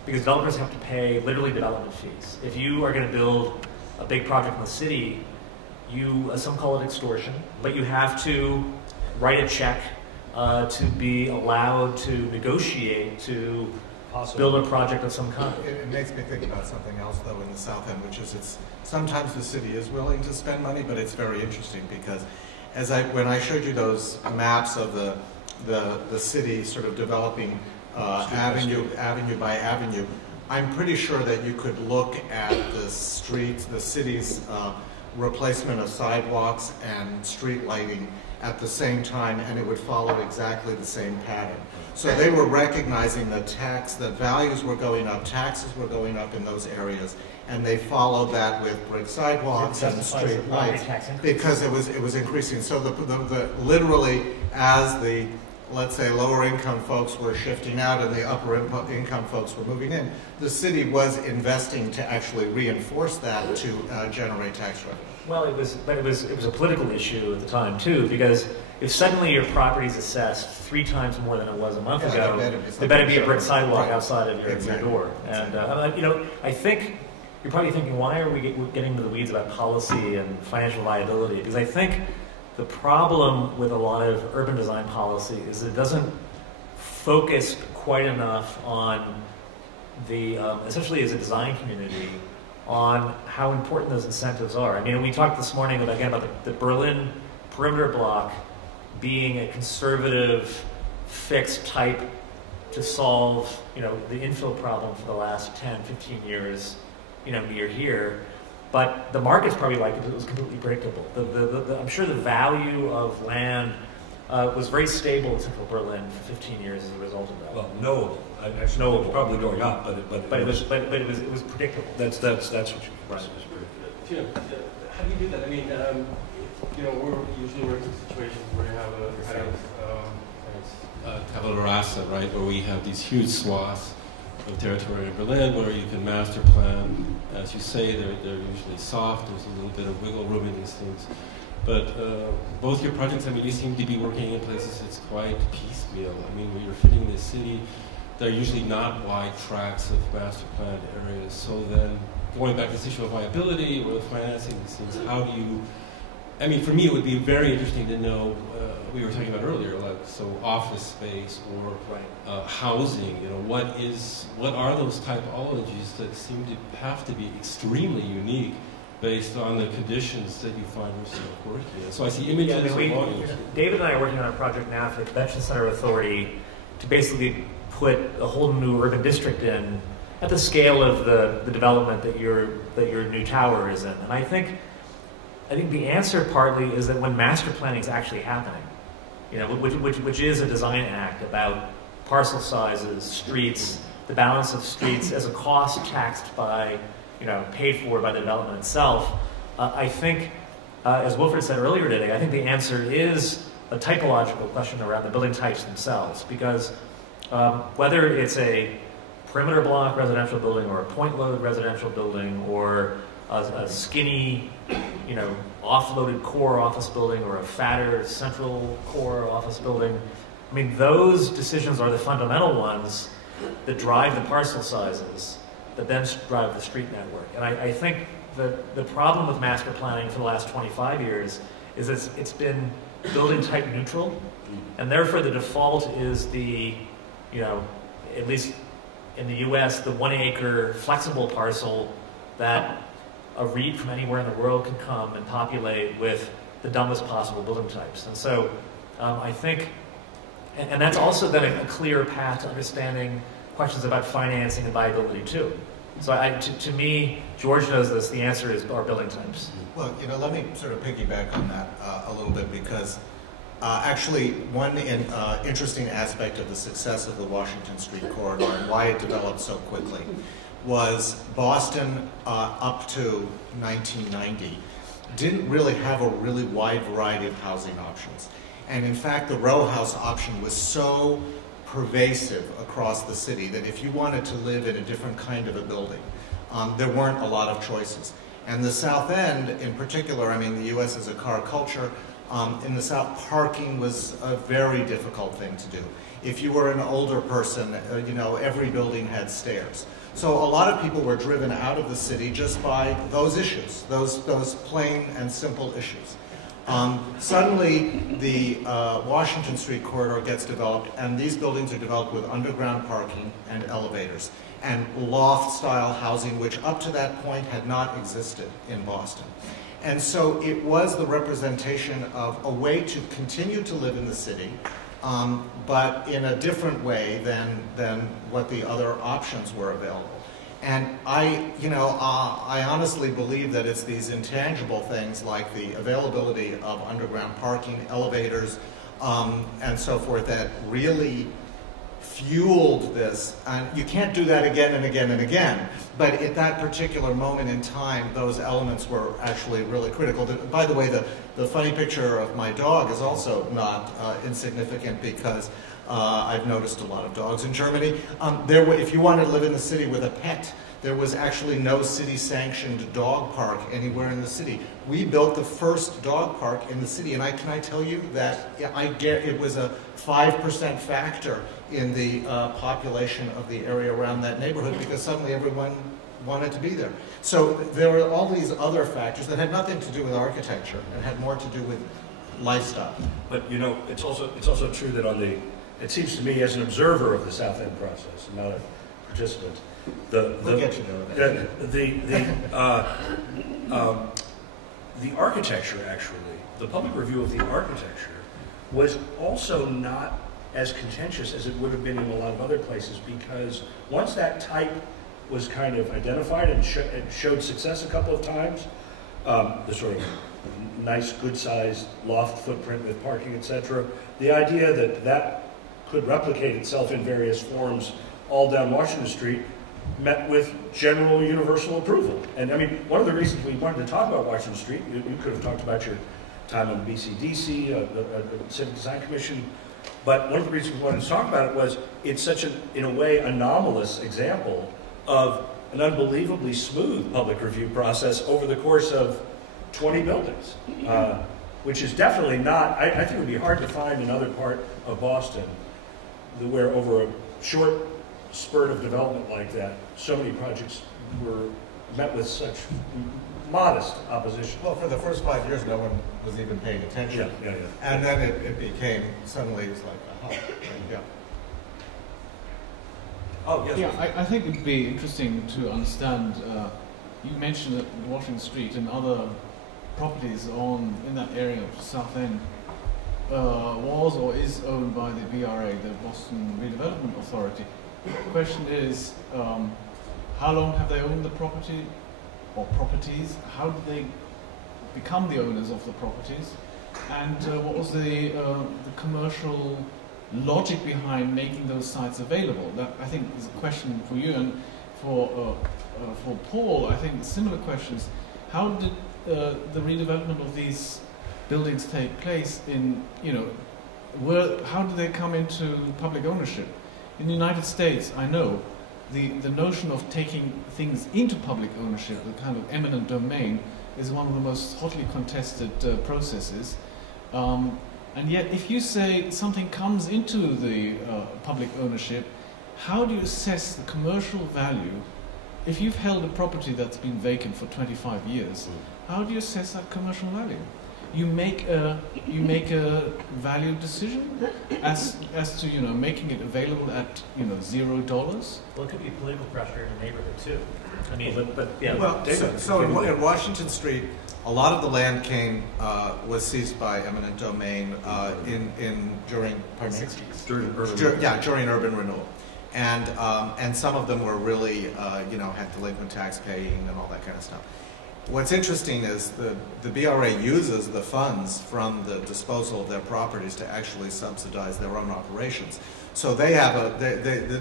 because developers have to pay literally development fees. If you are going to build a big project in the city, some call it extortion, but you have to write a check to be allowed to negotiate to build a project of some kind. It makes me think about something else, though, in the South End, which is sometimes the city is willing to spend money, but it's very interesting because when I showed you those maps of the city sort of developing avenue by avenue, I'm pretty sure that you could look at the streets, the city's replacement of sidewalks and street lighting at the same time, and it would follow exactly the same pattern. So they were recognizing that values were going up, taxes were going up in those areas, and they followed that with brick sidewalks and street lights because it was increasing. So literally, as the, let's say, lower income folks were shifting out and the upper income folks were moving in, the city was investing to actually reinforce that to generate tax revenue. Well, it was a political issue at the time too, because if suddenly your property is assessed 3 times more than it was a month ago, there better be a brick sidewalk outside of your door. And I think you're probably thinking, why are we getting into the weeds about policy and financial viability? Because I think the problem with a lot of urban design policy is it doesn't focus quite enough on the, essentially as a design community, on how important those incentives are. I mean, we talked this morning about the Berlin perimeter block being a conservative, fixed type to solve, the infill problem for the last 10, 15 years, near here. But the market's probably like it was completely predictable. I'm sure the value of land was very stable in central Berlin for 15 years as a result of that. Well, knowable. Actually, knowable was probably going up, but it was predictable. That's what you right. How do you do that? I mean, we're usually working in situations where you have a kind of tabula rasa, right, where we have these huge swaths of territory in Berlin where you can master plan. As you say, they're usually soft. There's a little bit of wiggle room in these things. But both your projects, you seem to be working in places it's quite piecemeal. I mean, when you're fitting the city, they're usually not wide tracts of master planned areas. So then, going back to this issue of viability or financing these things, how do you, for me it would be very interesting to know, we were talking about earlier, so office space or housing, what are those typologies that seem to have to be extremely unique based on the conditions that you find yourself working in. So I see images of volumes. David and I are working on a project now for the Convention Center Authority to basically put a whole new urban district in at the scale of the development that your new tower is in. And I think the answer partly is that when master planning is actually happening, which is a design act about parcel sizes, streets, the balance of streets as a cost taxed by, paid for by the development itself. I think, as Wilfred said earlier today, I think the answer is a typological question around the building types themselves, because whether it's a perimeter block residential building or a point load residential building or a skinny, offloaded core office building or a fatter central core office building, those decisions are the fundamental ones that drive the parcel sizes that then drive the street network. And I think that the problem with master planning for the last 25 years is it's been building type neutral, and therefore the default is the, at least in the US, the 1 acre flexible parcel that a REIT from anywhere in the world can come and populate with the dumbest possible building types. And so I think, and that's also then a clear path to understanding questions about financing and viability too. So to me, George knows this, the answer is our building types. Well, let me sort of piggyback on that a little bit, because actually one interesting aspect of the success of the Washington Street Corridor and why it developed so quickly was Boston up to 1990 didn't really have a really wide variety of housing options. And in fact, the row house option was so pervasive across the city that if you wanted to live in a different kind of a building, there weren't a lot of choices. And the South End in particular, the US is a car culture, In the South, parking was a very difficult thing to do. If you were an older person, you know, every building had stairs. So a lot of people were driven out of the city just by those issues, those plain and simple issues. Suddenly, the Washington Street corridor gets developed, and these buildings are developed with underground parking and elevators, and loft-style housing, which up to that point had not existed in Boston. And so it was the representation of a way to continue to live in the city, but in a different way than what the other options were available. And I honestly believe that it's these intangible things like the availability of underground parking, elevators, and so forth that really fueled this. And you can't do that again and again and again, but at that particular moment in time, those elements were actually really critical. By the way, the funny picture of my dog is also not insignificant, because I've noticed a lot of dogs in Germany. If you wanted to live in the city with a pet, there was actually no city-sanctioned dog park anywhere in the city. We built the first dog park in the city, and can I tell you that it was a 5% factor in the population of the area around that neighborhood, because suddenly everyone wanted to be there. So there were all these other factors that had nothing to do with architecture and had more to do with lifestyle. But you know, it's also true that it seems to me, as an observer of the South End process, not a participant, we'll get you there. The architecture, actually, the public review of the architecture was also not as contentious as it would have been in a lot of other places, because once that type was kind of identified and showed success a couple of times, the sort of nice, good-sized loft footprint with parking, etc., the idea that could replicate itself in various forms all down Washington Street met with general universal approval. And I mean, one of the reasons we wanted to talk about Washington Street, you could have talked about your time on the BCDC, the Civic Design Commission, but one of the reasons we wanted to talk about it was it's such an, in a way, anomalous example of an unbelievably smooth public review process over the course of 20 buildings, which is definitely not, I think it would be hard to find another part of Boston where over a short spurt of development like that, so many projects were met with such modest opposition. Well, for the first 5 years, no one was even paying attention. Yeah. And then it became, suddenly it's like, aha, yeah. Oh, yes. Yeah, I think it'd be interesting to understand, you mentioned that Washington Street and other properties in that area of the South End was or is owned by the BRA, the Boston Redevelopment Authority. The question is, how long have they owned the property or properties? How did they become the owners of the properties? And what was the commercial logic behind making those sites available? That, I think, is a question for you. And for Paul, I think similar questions. How did the redevelopment of these buildings take place in, how did they come into public ownership? In the United States, I know, the notion of taking things into public ownership, the kind of eminent domain, is one of the most hotly contested processes. And yet, if you say something comes into the public ownership, how do you assess the commercial value? If you've held a property that's been vacant for 25 years, how do you assess that commercial value? You make a value decision as to making it available at $0. Well, it could be political pressure in the neighborhood too. I mean, but yeah. Well, so in Washington Street, a lot of the land was seized by eminent domain during the 60s. During urban renewal, and some of them were really had delinquent tax paying and all that kind of stuff. What's interesting is the BRA uses the funds from the disposal of their properties to actually subsidize their own operations. So they have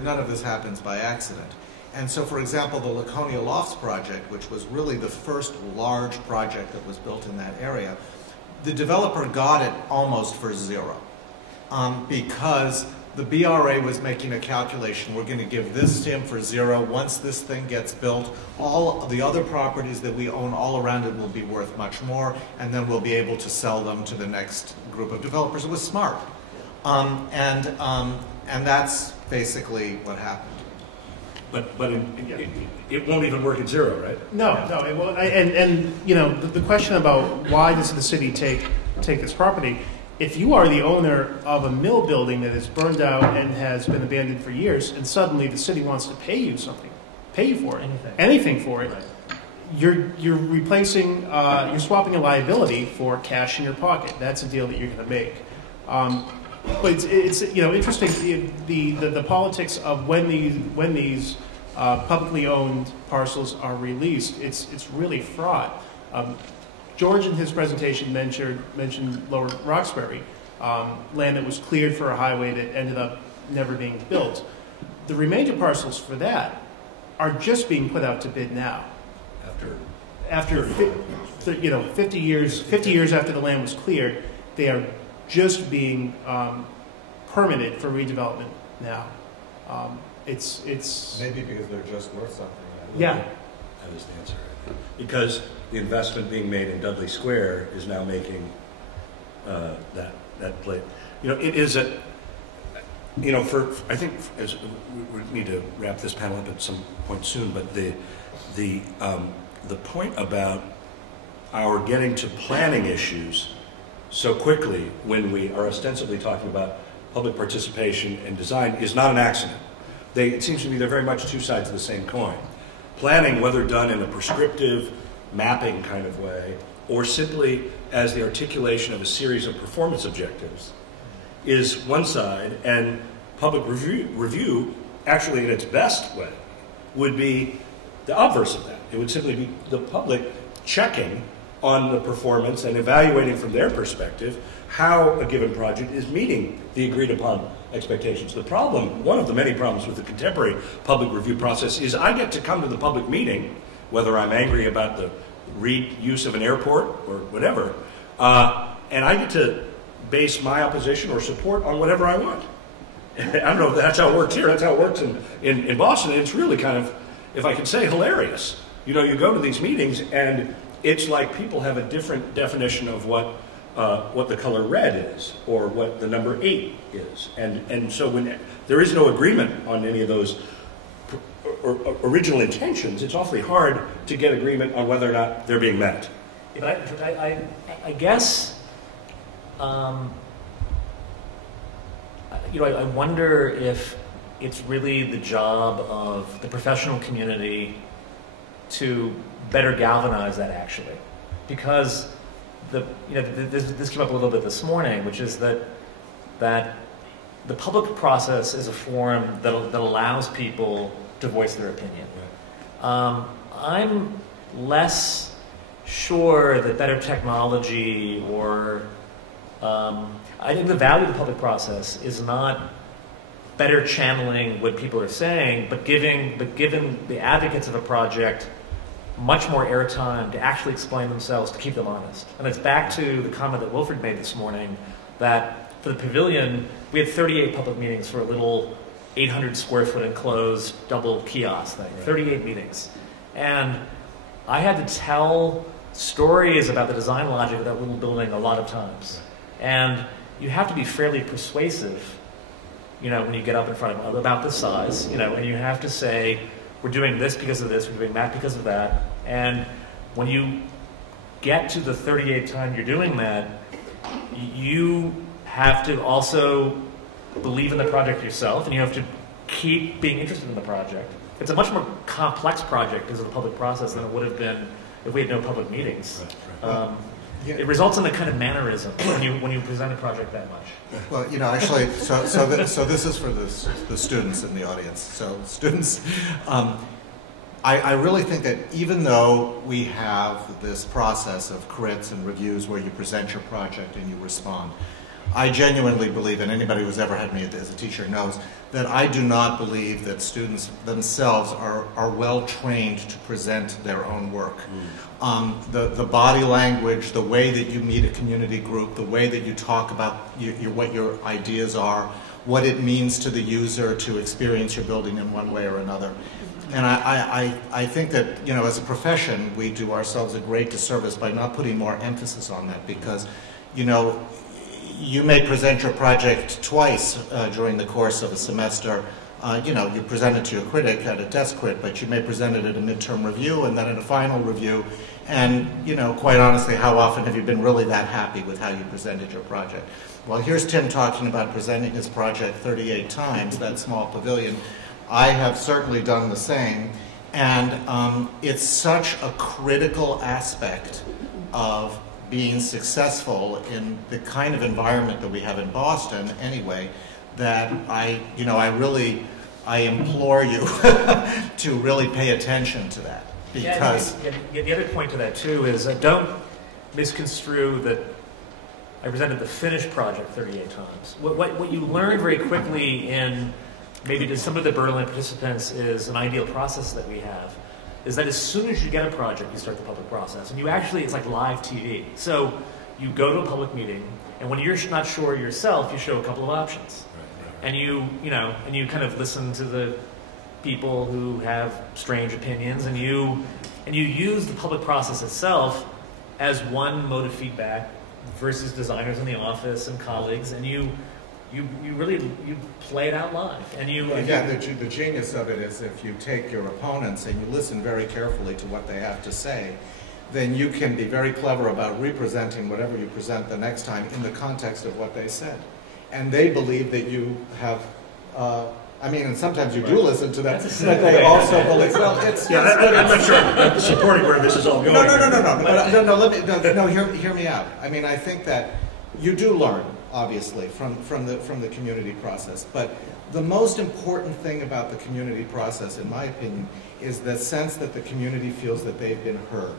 none of this happens by accident. And so, for example, the Laconia Lofts project, which was really the first large project that was built in that area, the developer got it almost for zero, because the BRA was making a calculation. We're going to give this to him for zero. Once this thing gets built, all of the other properties that we own all around it will be worth much more, and then we'll be able to sell them to the next group of developers. It was smart. And that's basically what happened. But it won't even work at zero, right? No, it won't. And you know, the question about why does the city take this property? If you are the owner of a mill building that is burned out and has been abandoned for years, and suddenly the city wants to pay you something, pay you for it, anything for it, you're replacing, you're swapping a liability for cash in your pocket. That's a deal that you're going to make. But it's you know, interesting the politics of when these publicly owned parcels are released. It's really fraught. George in his presentation mentioned Lower Roxbury, land that was cleared for a highway that ended up never being built. The remainder parcels for that are just being put out to bid now. After 50 years after the land was cleared, they are just being permitted for redevelopment now. It's maybe because they're just worth something. Yeah. That is the answer. Because the investment being made in Dudley Square is now making that play. You know, it is a. You know, I think as we need to wrap this panel up at some point soon. But the point about our getting to planning issues so quickly when we are ostensibly talking about public participation and design is not an accident. It seems to me they're very much two sides of the same coin. Planning, whether done in a prescriptive mapping kind of way, or simply as the articulation of a series of performance objectives, is one side, and public review, actually in its best way, would be the obverse of that. It would simply be the public checking on the performance and evaluating from their perspective how a given project is meeting the agreed upon expectations. The problem, one of the many problems with the contemporary public review process is I get to come to the public meeting, whether I'm angry about the reuse of an airport or whatever, and I get to base my opposition or support on whatever I want. I don't know if that's how it works here. That's how it works in Boston. And it's really kind of, if I could say, hilarious. You know, you go to these meetings and it's like people have a different definition of what the color red is or what the number 8 is. And so when there is no agreement on any of those original intentions, it's awfully hard to get agreement on whether or not they're being met. But I guess, you know, I wonder if it's really the job of the professional community to better galvanize that, actually, because this came up a little bit this morning, which is that the public process is a forum that allows people to voice their opinion. I'm less sure that better technology or I think the value of the public process is not better channeling what people are saying, but giving the advocates of a project much more airtime to actually explain themselves, to keep them honest. And it's back to the comment that Wilfred made this morning that for the pavilion, we had 38 public meetings for a little 800 square foot enclosed double kiosk thing, 38 meetings. And I had to tell stories about the design logic of that little building a lot of times. And you have to be fairly persuasive, you know, when you get up in front of about this size, you know, and you have to say, we're doing this because of this, we're doing that because of that. And when you get to the 38th time you're doing that, you have to also believe in the project yourself, and you have to keep being interested in the project. It's a much more complex project because of the public process than it would have been if we had no public meetings. Right. It results in a kind of mannerism when you present a project that much. Well, you know, actually, so this is for the students in the audience. So students, I really think that even though we have this process of crits and reviews where you present your project and you respond, I genuinely believe, and anybody who's ever had me as a teacher knows, that I do not believe that students themselves are well trained to present their own work. The body language, the way that you meet a community group, the way that you talk about what your ideas are, what it means to the user to experience your building in one way or another. And I think that, you know, as a profession, we do ourselves a great disservice by not putting more emphasis on that, because, you know, you may present your project twice during the course of a semester. You know, you present it to your critic at a desk crit, but you may present it at a midterm review and then at a final review. And, you know, quite honestly, how often have you been really that happy with how you presented your project? Well, here's Tim talking about presenting his project 38 times, that small pavilion. I have certainly done the same. And it's such a critical aspect of being successful in the kind of environment that we have in Boston anyway, that I implore you to really pay attention to that. Because the other point to that too is don't misconstrue that I presented the finished project 38 times. What you learn very quickly in maybe to some of the Berlin participants is an ideal process that we have, is that as soon as you get a project, you start the public process. And you actually, it's like live TV. So you go to a public meeting, and when you're not sure yourself, you show a couple of options. And you kind of listen to the people who have strange opinions, and you use the public process itself as one mode of feedback versus designers in the office and colleagues, and you really play it out live. And the genius of it is if you take your opponents and you listen very carefully to what they have to say, then you can be very clever about representing whatever you present the next time in the context of what they said. And they believe that you have, I mean, and sometimes you do listen to them, but they also believe, well, I'm not sure I'm supporting where this is all going. No, hear me out. I mean, I think that you do learn, obviously, from the community process, but the most important thing about the community process, in my opinion, is the sense that the community feels that they've been heard.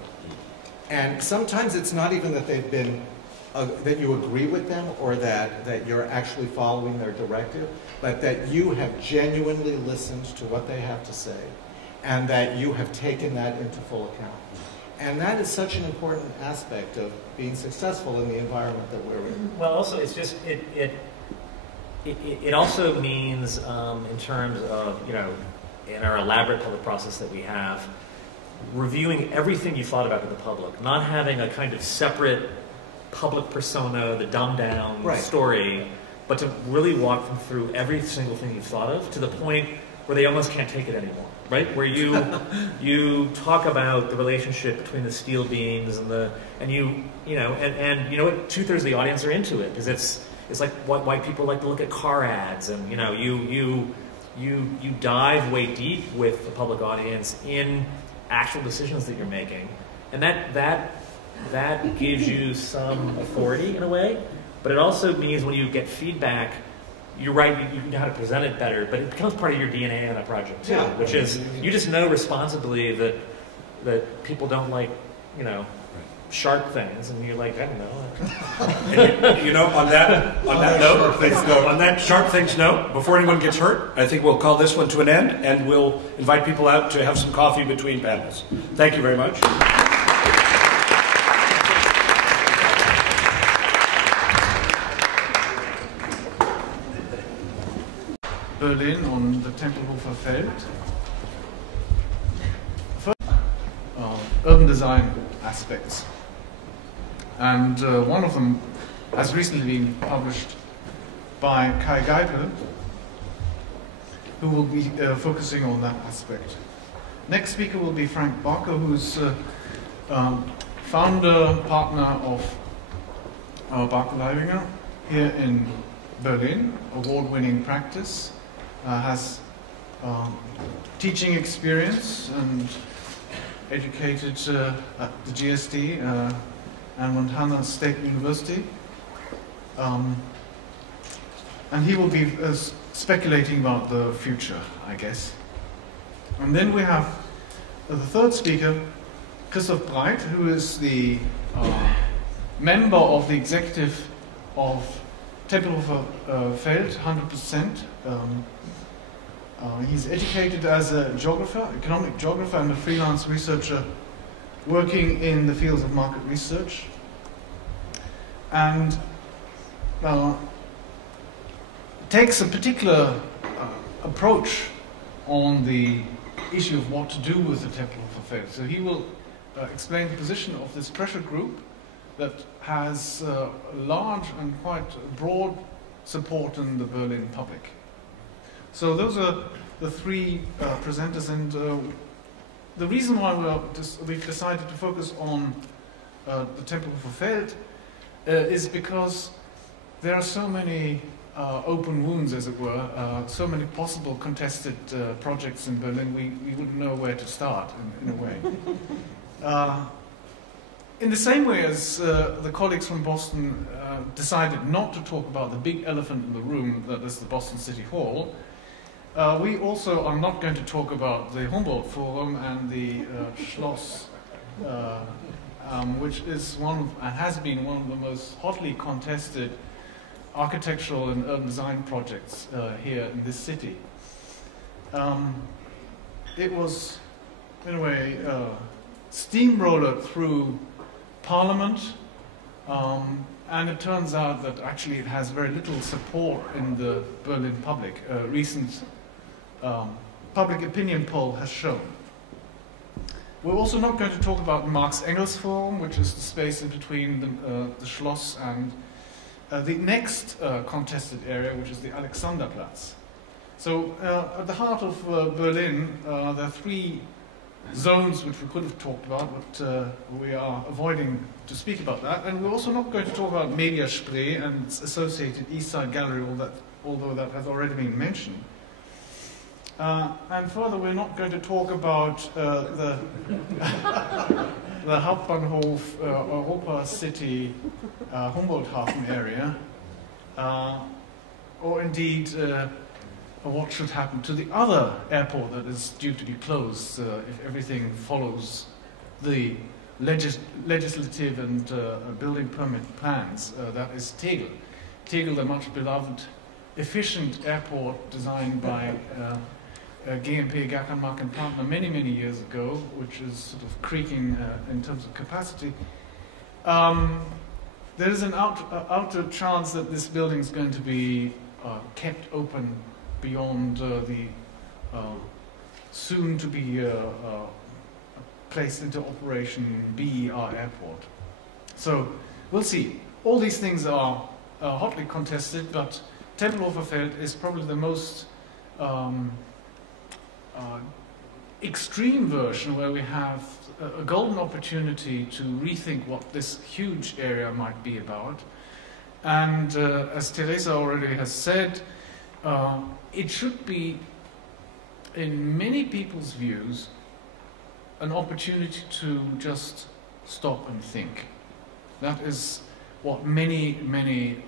And sometimes it's not even that they've been that you agree with them or that you're actually following their directive, but that you have genuinely listened to what they have to say and that you have taken that into full account. And that is such an important aspect of being successful in the environment that we're in. Well, also, it's just, it also means in terms of, you know, in our elaborate public process that we have, reviewing everything you thought about to the public, not having a kind of separate public persona, the dumbed down story, but to really walk them through every single thing you've thought of to the point where they almost can't take it anymore, right? Where you talk about the relationship between the steel beams and you know what, 2/3 of the audience are into it because it's like why people like to look at car ads, and you know you dive way deep with the public audience in actual decisions that you're making, and that gives you some authority in a way, but it also means when you get feedback, you're right, you know how to present it better, but it becomes part of your DNA on a project too, which is you just know responsibly that people don't like, you know, sharp things, and you're like, I don't know. And you know, on that sharp things note, before anyone gets hurt, I think we'll call this one to an end, and we'll invite people out to have some coffee between panels. Thank you very much. Berlin on the Tempelhofer Feld. First, urban design aspects. And one of them has recently been published by Kai Geipel, who will be focusing on that aspect. Next speaker will be Frank Barker, who's founder, partner of Barker Leibinger here in Berlin, award-winning practice. Has teaching experience and educated at the GSD and Montana State University. And he will be speculating about the future, I guess. And then we have the third speaker, Christoph Breit, who is the member of the executive of Tempelhofer Feld, 100%. He's educated as a geographer, economic geographer, and a freelance researcher working in the fields of market research. And takes a particular approach on the issue of what to do with the Tempelhofer Feld. So he will explain the position of this pressure group that has large and quite broad support in the Berlin public. So those are the three presenters, and the reason why we've decided to focus on the Tempelhofer Feld is because there are so many open wounds, as it were, so many possible contested projects in Berlin, we wouldn't know where to start, in a way. In the same way as the colleagues from Boston decided not to talk about the big elephant in the room, that is the Boston City Hall, we also are not going to talk about the Humboldt Forum and the Schloss, which is and has been one of the most hotly contested architectural and urban design projects here in this city. It was, in a way, steamrolled through Parliament, and it turns out that actually it has very little support in the Berlin public. A recent public opinion poll has shown. We're also not going to talk about Marx Engels Forum, which is the space in between the Schloss and the next contested area, which is the Alexanderplatz. So at the heart of Berlin, there are three zones which we could have talked about, but we are avoiding to speak about that. And we're also not going to talk about Mediaspree and its associated East Side Gallery, although that has already been mentioned. And further, we're not going to talk about the Hauptbahnhof, Europa City, Humboldt-Hafen area, or indeed what should happen to the other airport that is due to be closed if everything follows the legislative and building permit plans. That is Tegel. Tegel, the much beloved, efficient airport designed by GMP, Gackenmark and Partner many, many years ago, which is sort of creaking in terms of capacity. There is an outer chance that this building is going to be kept open beyond the soon to be placed into operation BER airport. So we'll see. All these things are hotly contested, but Tempelhofer Feld is probably the most extreme version, where we have a golden opportunity to rethink what this huge area might be about. And as Teresa already has said, it should be, in many people's views, an opportunity to just stop and think. That is what many, many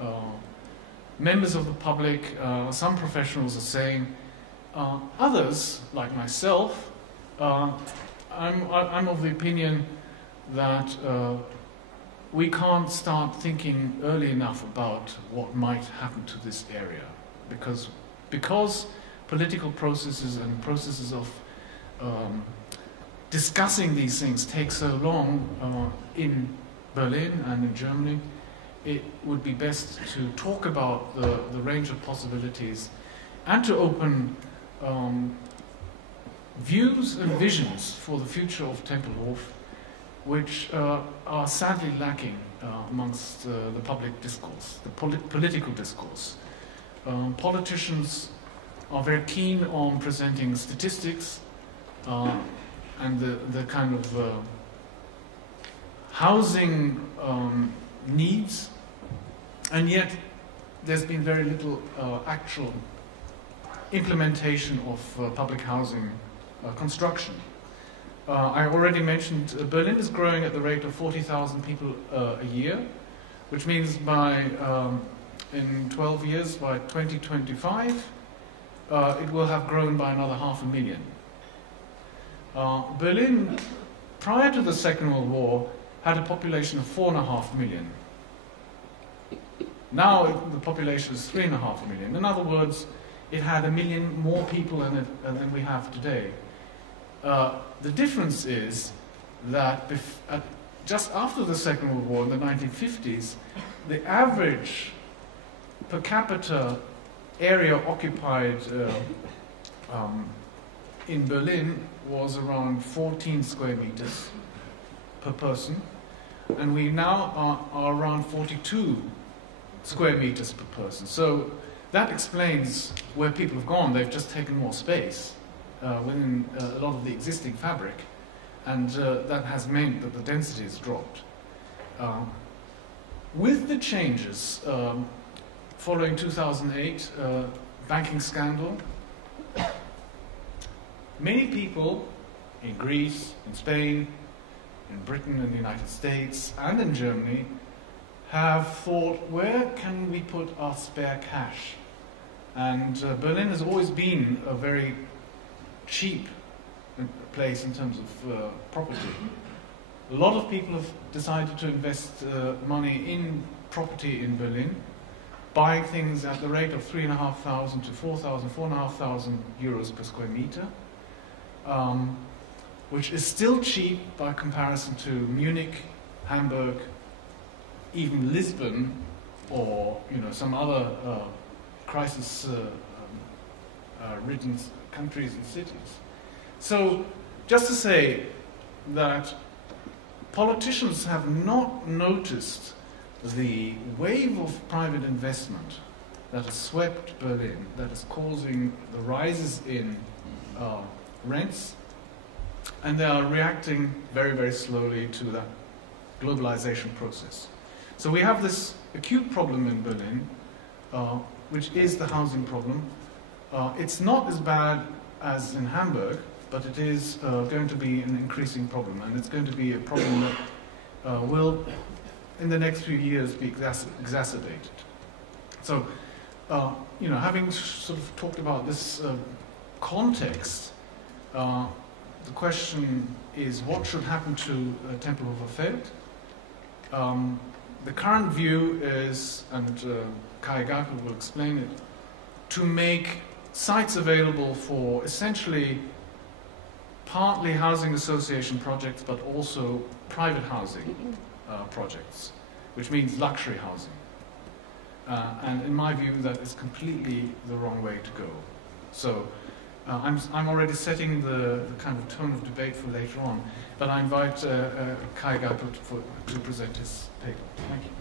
members of the public, some professionals are saying. Others, like myself, I'm of the opinion that we can't start thinking early enough about what might happen to this area, because political processes and processes of discussing these things take so long in Berlin and in Germany. It would be best to talk about the range of possibilities and to open views and visions for the future of Tempelhof, which are sadly lacking amongst the public discourse, the political discourse. Politicians are very keen on presenting statistics and the kind of housing needs, and yet there's been very little actual implementation of public housing construction. I already mentioned Berlin is growing at the rate of 40,000 people a year, which means in 12 years, by 2025, it will have grown by another 500,000. Berlin, prior to the Second World War, had a population of 4.5 million. Now the population is 3.5 million. In other words, it had 1 million more people in it than we have today. The difference is that just after the Second World War, in the 1950s, the average per capita area occupied in Berlin was around 14 square meters per person, and we now are around 42 square meters per person. So that explains where people have gone. They've just taken more space within a lot of the existing fabric, and that has meant that the density has dropped. With the changes following 2008 banking scandal, many people in Greece, in Spain, in Britain, in the United States, and in Germany have thought, where can we put our spare cash? And Berlin has always been a very cheap place in terms of property. A lot of people have decided to invest money in property in Berlin, buying things at the rate of 3,500 to 4,000, 4,500 euros per square meter, which is still cheap by comparison to Munich, Hamburg, even Lisbon, or some other crisis-ridden countries and cities. So, just to say that politicians have not noticed the wave of private investment that has swept Berlin, that is causing the rises in rents, and they are reacting very, very slowly to that globalization process. So we have this acute problem in Berlin, which is the housing problem. It's not as bad as in Hamburg, but it is going to be an increasing problem, and it's going to be a problem that will, in the next few years, be exacerbated. So, having sort of talked about this context, the question is, what should happen to Tempelhofer Feld? The current view is, and Kai Gakel will explain it, to make sites available for essentially partly housing association projects, but also private housing projects, which means luxury housing. And in my view, that is completely the wrong way to go. So I'm already setting the kind of tone of debate for later on, but I invite Kai Gakel to present his paper. Thank you.